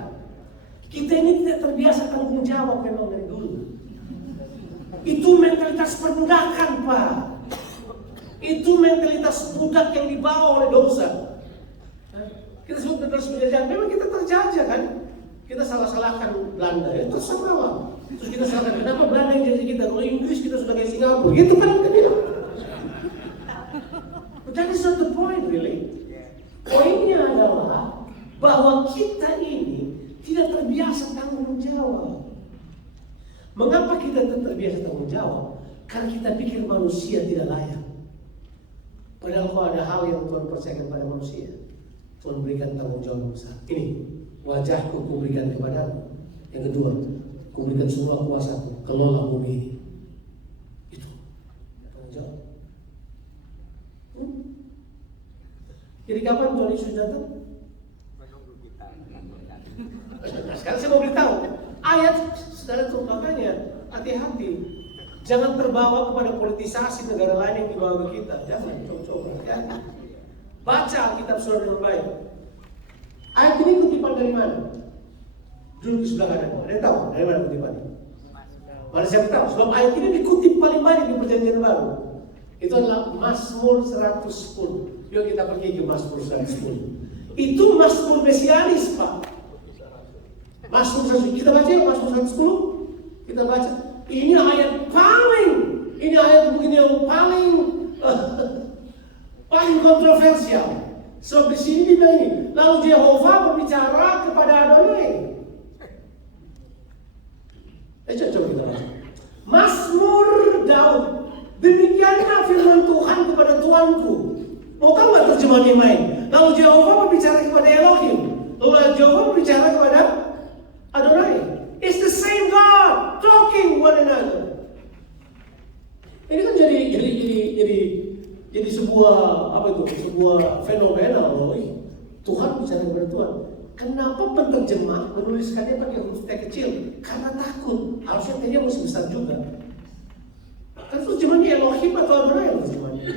Kita ini tidak terbiasa tanggung jawab memang dari dulu. Itu mentalitas perbudakan, Pak. Itu mentalitas budak yang dibawa oleh dosa. Kita sebut mentalitas penjajahan. Memang kita terjajah kan? Kita salah-salahkan Belanda. Itu salah. Terus kita salahkan, kenapa Belanda yang jajah kita? Kalau Inggris kita sudah kayak Singapura. Gitu kan kita bilang. But that is not the point really. Poinnya adalah bahwa kita ini tidak terbiasa tanggung jawab. Mengapa kita tidak terbiasa tanggung jawab? Karena kita pikir manusia tidak layak. Padahal kalau ada hal yang Tuhan percayakan pada manusia, Tuhan berikan tanggung jawab besar. Ini, wajahku kuberikan kepadamu. Yang kedua, kuberikan semua kuasaku, kelola bumi ini. Itu tanggung jawab. Jadi kapan Tuhan Yesus datang? Nah, sekarang saya mau beritahu ayat saudara tuh, makanya hati-hati, jangan terbawa kepada politisasi negara lain yang dibawa ke kita. Jangan coba-coba. Ya. Baca Alkitab saudara dengan baik. Ayat ini kutipan dari mana? Duduk di sebelah kanan. Ada yang tahu dari mana kutipannya? Mana siapa tahu? Sebab ayat ini dikutip paling banyak di Perjanjian Baru. Itu adalah Mazmur 110. Yuk kita pergi ke Mazmur 110. Itu Mazmur mesianis, Pak. Mazmur 110, kita baca ya Mazmur 110. Kita baca. Ini ayat begini yang paling kontroversial. So di sini dibilang ini. Lalu Yehova berbicara kepada Adonai. Coba kita baca. Mazmur Daud. Demikianlah firman Tuhan kepada Tuanku. Mau tahu nggak terjemahan yang lain? Lalu Yehova berbicara kepada Elohim. Lalu Yehova berbicara kepada Adonai. It's the same God talking one another. Ini kan jadi sebuah sebuah fenomena loh. Tuhan bicara kepada Tuhan. Kenapa penerjemah menuliskannya pakai huruf T kecil? Karena takut. Harusnya T-nya mesti besar juga. Kan terjemahannya Elohim atau Adonai terjemahannya.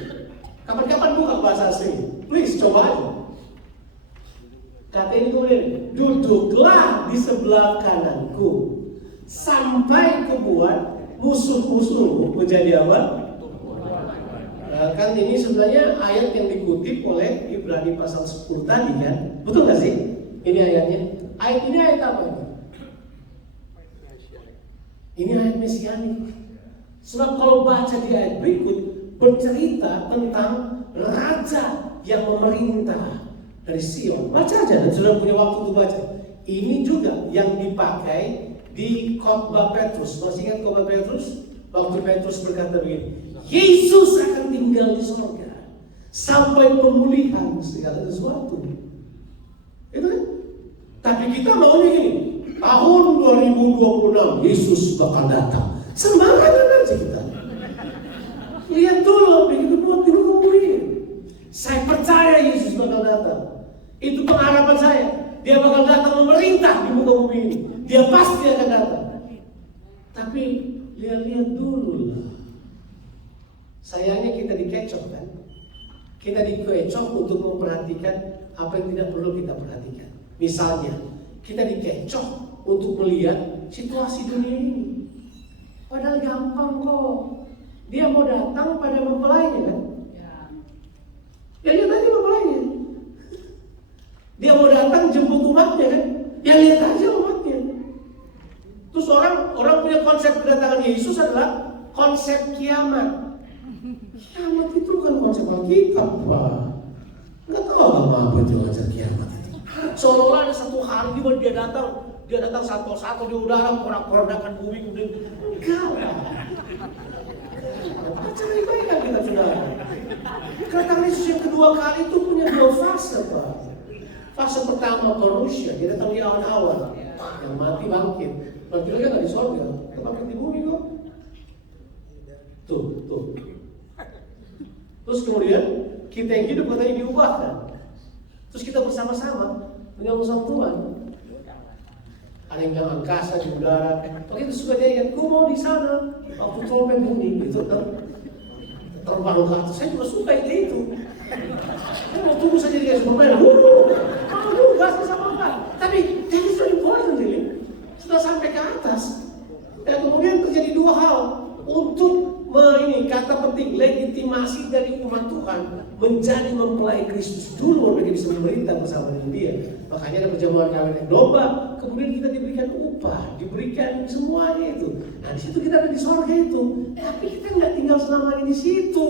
Kapan-kapan buka bahasa asing. Please coba aja. Kata ini kemudian, duduklah di sebelah kananku sampai kebuat musuh-musuhmu menjadi apa? Nah, kan ini sebenarnya ayat yang dikutip oleh Ibrani pasal 10 tadi kan? Betul nggak sih? Ini ayatnya. Ayat ini ayat apa ini? Ini ayat mesianik. Sebab kalau baca di ayat berikut bercerita tentang raja yang memerintah dari Sion. Baca aja dan sudah punya waktu untuk baca. Ini juga yang dipakai di khotbah Petrus. Masih ingat khotbah Petrus? Waktu Petrus berkata begini, Yesus akan tinggal di surga sampai pemulihan segala sesuatu. Itu kan? Tapi kita maunya gini, tahun 2026 Yesus bakal datang. Sembarangan aja kita. Lihat dulu, begitu buat dihukumin. Saya percaya Yesus bakal datang. Itu pengharapan saya. Dia bakal datang memerintah di muka bumi ini. Dia pasti akan datang. Tapi lihat dulu lah. Sayangnya kita dikecoh kan. Kita dikecoh untuk memperhatikan apa yang tidak perlu kita perhatikan. Misalnya, kita dikecoh untuk melihat situasi dunia ini. Padahal gampang kok. Dia mau datang pada mempelainya kan? Ya lihat aja mempelainya. Dia mau datang jemput umatnya kan? Ya lihat aja umatnya. Terus orang punya konsep kedatangan Yesus adalah konsep kiamat. Kiamat itu bukan konsep Alkitab, Pak. Nggak tahu apa itu konsep kiamat itu. Seolah-olah ada satu hari di mana dia datang satu-satu di udara, porak-porandakan bumi kemudian. Enggak lah. Baca baik-baik kan kita sudah. Kedatangan Yesus yang kedua kali itu punya dua fase, Pak. Fase pertama manusia, dia datang di awal-awal, yang mati bangkit. Bangkit lagi nggak di surga, dia bangkit di bumi kok. Tuh. Terus kemudian kita yang hidup katanya diubahkan. Terus kita bersama-sama dengan urusan Tuhan. Ada yang bilang angkasa di udara. Begitu suka dia ingat, gue mau di sana. Waktu trompet bunyi gitu kan. Terbang ke atas. Saya juga suka ide itu. Saya mau tunggu saja dia Superman. Mau juga sama Pak. Tapi that is very important really. Sudah sampai ke atas. Dan kemudian terjadi dua hal. Untuk ini kata penting, legitimasi dari umat Tuhan menjadi mempelai Kristus dulu baru bisa memerintah bersama dengan Dia. Makanya ada perjamuan kawin domba, kemudian kita diberikan upah, diberikan semuanya itu. Nah di situ kita ada di sorga itu. Tapi kita nggak tinggal selamanya di situ,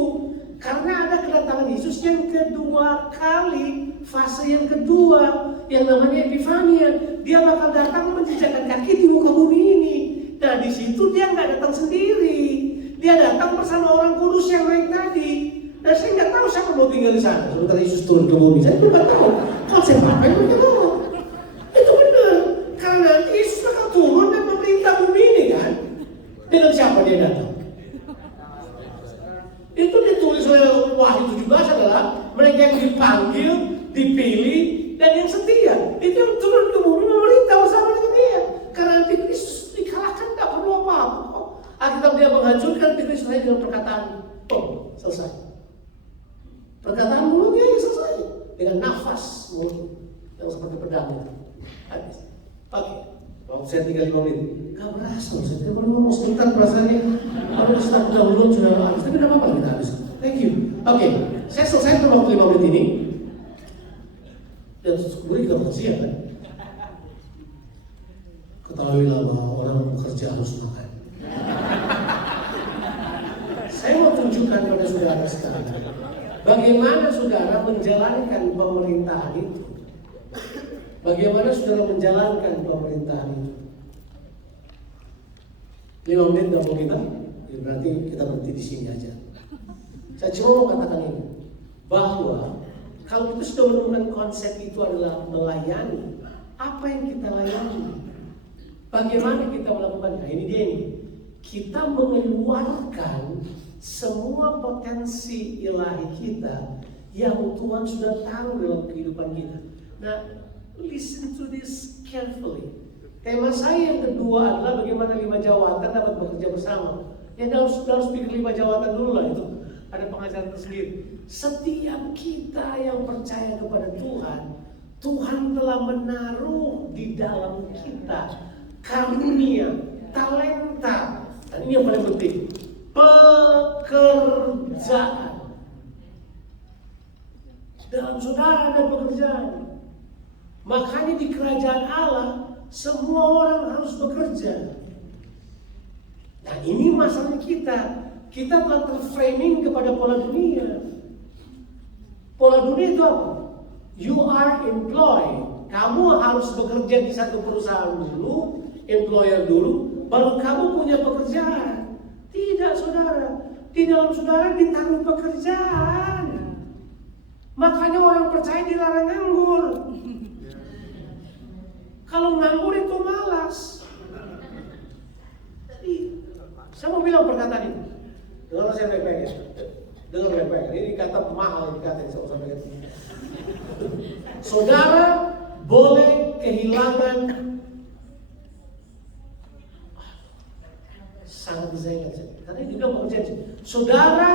karena ada kedatangan Yesus yang kedua kali, fase yang kedua, yang namanya Epifania. Dia bakal datang menjejakkan kaki di muka bumi ini. Nah di situ dia nggak datang sendiri, dia datang bersama orang kudus yang lain tadi. Dan saya nggak tahu siapa mau tinggal di sana sementara Yesus turun ke bumi. Saya nggak tahu konsep apa yang mereka mau. Itu benar, karena nanti Yesus akan turun dan memerintah bumi ini kan. Dengan siapa dia datang? Itu ditulis oleh Wahyu 17 adalah mereka yang dipanggil, dipilih, dan yang setia. Itu yang turun ke bumi memerintah bersama dengan Dia. Karena nanti Kristus dikalahkan, tidak perlu apa-apa. Alkitab dia menghancurkan Kristus hanya dengan perkataan, oh selesai. Perkataan mulutnya yang selesai dengan nafas mulut yang seperti pedang itu. Habis. Oke. Waktu saya tinggal 5 menit, gak berasa. Saya tidak perlu ngomong sebentar perasaannya. Kalau start download sudah habis, tapi tidak apa-apa kita habis. Thank you. Oke. Saya selesai waktu 5 menit ini. Dan kemudian kita bekerja kan. Ketahuilah bahwa orang bekerja harus makan. Saya mau tunjukkan pada saudara sekalian, bagaimana saudara menjalankan pemerintahan itu. Bagaimana saudara menjalankan pemerintahan itu. 5 menit gak mau kita? Ya berarti kita berhenti di sini aja. Saya cuma mau katakan ini, bahwa kalau kita sudah menemukan konsep itu adalah melayani, apa yang kita layani? Bagaimana kita melakukannya? Ini dia ini. Kita mengeluarkan semua potensi ilahi kita yang Tuhan sudah taruh dalam kehidupan kita. Nah, listen to this carefully. Tema saya yang kedua adalah bagaimana 5 jawatan dapat bekerja bersama. Ya harus pikir 5 jawatan dulu lah itu. Ada pengajaran tersendiri. Setiap kita yang percaya kepada Tuhan, Tuhan telah menaruh di dalam kita karunia, talenta, dan ini yang paling penting, pekerjaan. Dalam saudara ada pekerjaan. Makanya di kerajaan Allah semua orang harus bekerja. Nah ini masalah kita. Kita telah terframing kepada pola dunia. Pola dunia itu apa? You are employed. Kamu harus bekerja di satu perusahaan dulu, employer dulu, baru kamu punya pekerjaan. Tidak saudara. Di dalam saudara ditaruh pekerjaan. Makanya orang percaya dilarang nganggur. Kalau nganggur itu malas. Jadi, saya mau bilang perkataan ini. Dengar saya baik-baik ya. Dengar baik-baik. Ini kata mahal ini kata yang saya sampaikan. Saudara boleh kehilangan, sangat disayangkan saya. Karena ini juga pekerjaan. Saudara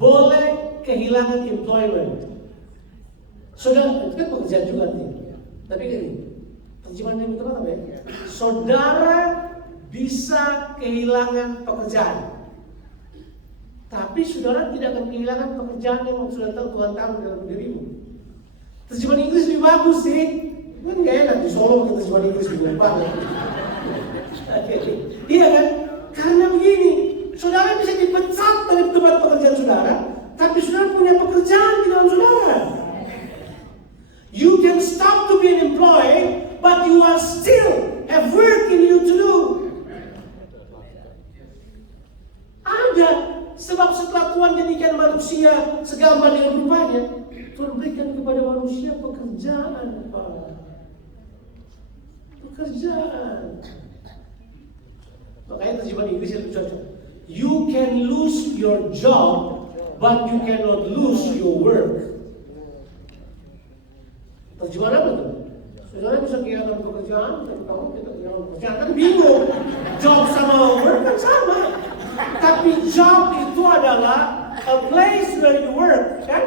boleh kehilangan employment. Saudara itu kan pekerjaan juga nih. Tapi gini, terjemahan yang tepat apa ya? Saudara bisa kehilangan pekerjaan. Tapi saudara tidak akan kehilangan pekerjaan yang sudah tahu Tuhan taruh dalam dirimu. Terjemahan Inggris lebih bagus sih. Kan gak enak di Solo kita terjemahan Inggris bingung banget. Iya kan? Karena begini, saudara bisa dipecat dari tempat pekerjaan saudara, tapi saudara punya pekerjaan di dalam saudara. You can stop to be an employee, but you are still have work in you to do. Ada. Sebab setelah Tuhan jadikan manusia segambar dengan rupanya, Tuhan berikan kepada manusia pekerjaan, Pak. Pekerjaan. Makanya terjemahan Inggris yang cocok. You can lose your job, but you cannot lose your work. Terjemahan apa tuh? Saudara bisa kehilangan pekerjaan, dan kamu tidak kehilangan pekerjaan, kan bingung. Job sama work kan sama. Tapi job itu adalah a place where you work, kan?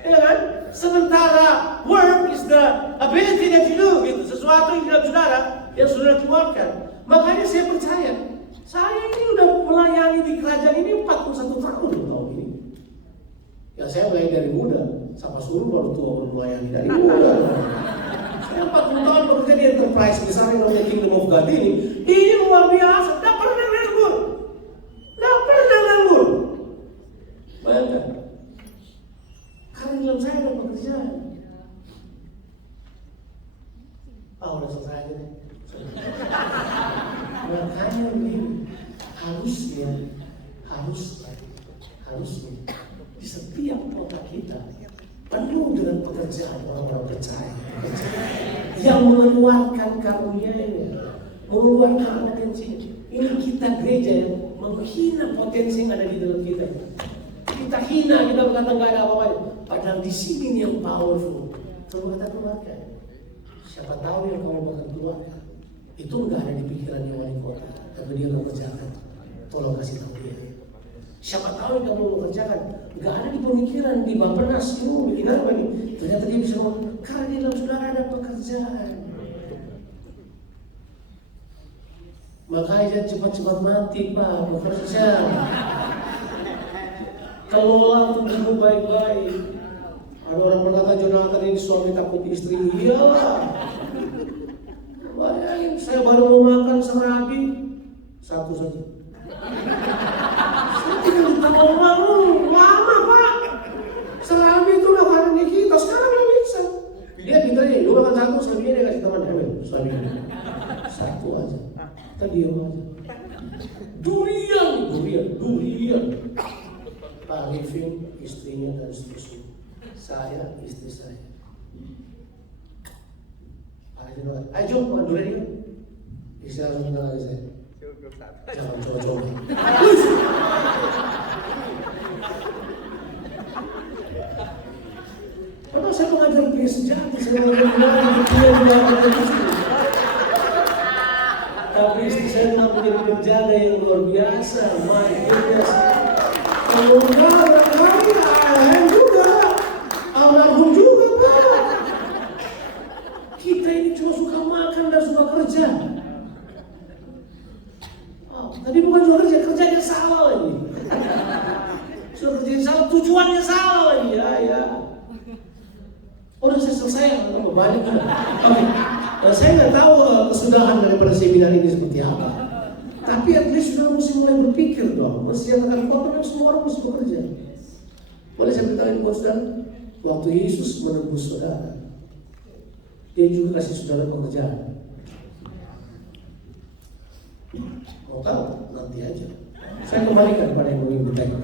Ya kan? Sementara work is the ability that you do, gitu. Sesuatu yang dalam saudara yang saudara keluarkan. Makanya saya percaya, saya ini udah melayani di kerajaan ini 41 tahun tahun ini. Ya saya mulai dari muda, sama suruh baru tua melayani dari muda. Saya 40 tahun bekerja di enterprise besar yang namanya Kingdom of God ini. Ini luar biasa, tidak pernah nganggur. Tidak pernah nganggur. Bayangkan. Karena dalam saya ada pekerjaan. Udah selesai aja deh. Makanya begini, harusnya di setiap kota kita penuh dengan pekerjaan orang-orang percaya yang mengeluarkan karunia-Nya, mengeluarkan potensi. Ini kita gereja yang menghina potensi yang ada di dalam kita. Kita hina, kita berkata nggak ada apa-apa. Padahal di sini yang powerful. Coba kita keluarkan. Siapa tahu yang kamu bakal keluarkan itu nggak ada di pikirannya wali kota, tapi dia mau kerjakan. Tolong kasih tahu dia. Siapa tahu yang kamu mau kerjakan nggak ada di pemikiran, di Bappenas itu bikin apa nih? Ternyata dia bisa ngomong, karena di dalam saudara ada pekerjaan. Makanya jangan cepat-cepat mati Pak, bekerja. Kelola tubuhmu baik-baik. Ada orang berkata, Jonathan ini suami takut istri. Iyalah. Bayangin, saya baru mau makan serabi satu saja. Saya tidak ditawar lama Pak. Serabi itu makanannya kita, sekarang nggak bisa. Dia pintarnya, lu makan satu, serabinya dia kasih teman Hamil. Serabi satu aja. Kita diam aja. Durian. Pak Living, istrinya dan seterusnya. Saya, istri saya. Ayo jom, makan durian yuk. Istri langsung minta lagi saya. Jangan coba-coba. Padahal saya mengajar dia sejati, saya mengajar dia. Tapi istri saya memang menjadi penjaga yang luar biasa. My goodness. Kalau enggak lagi, ayah juga. Almarhum juga Pak. Kita ini cuma suka makan dan suka kerja. Tapi bukan suka kerja, kerjanya salah lagi. Suka kerjanya salah, tujuannya salah lagi. Ya. Udah saya selesai, balik. Oke. Saya nggak tahu kesudahan daripada seminar ini seperti apa. Tapi at least sudah mesti mulai berpikir dong. Mesti yang akan kuat, semua orang mesti bekerja. Boleh saya beritahu buat saudara? Waktu Yesus menebus saudara, Dia juga kasih saudara pekerjaan. Mau tahu? Nanti aja. Saya kembalikan pada yang memimpin tadi.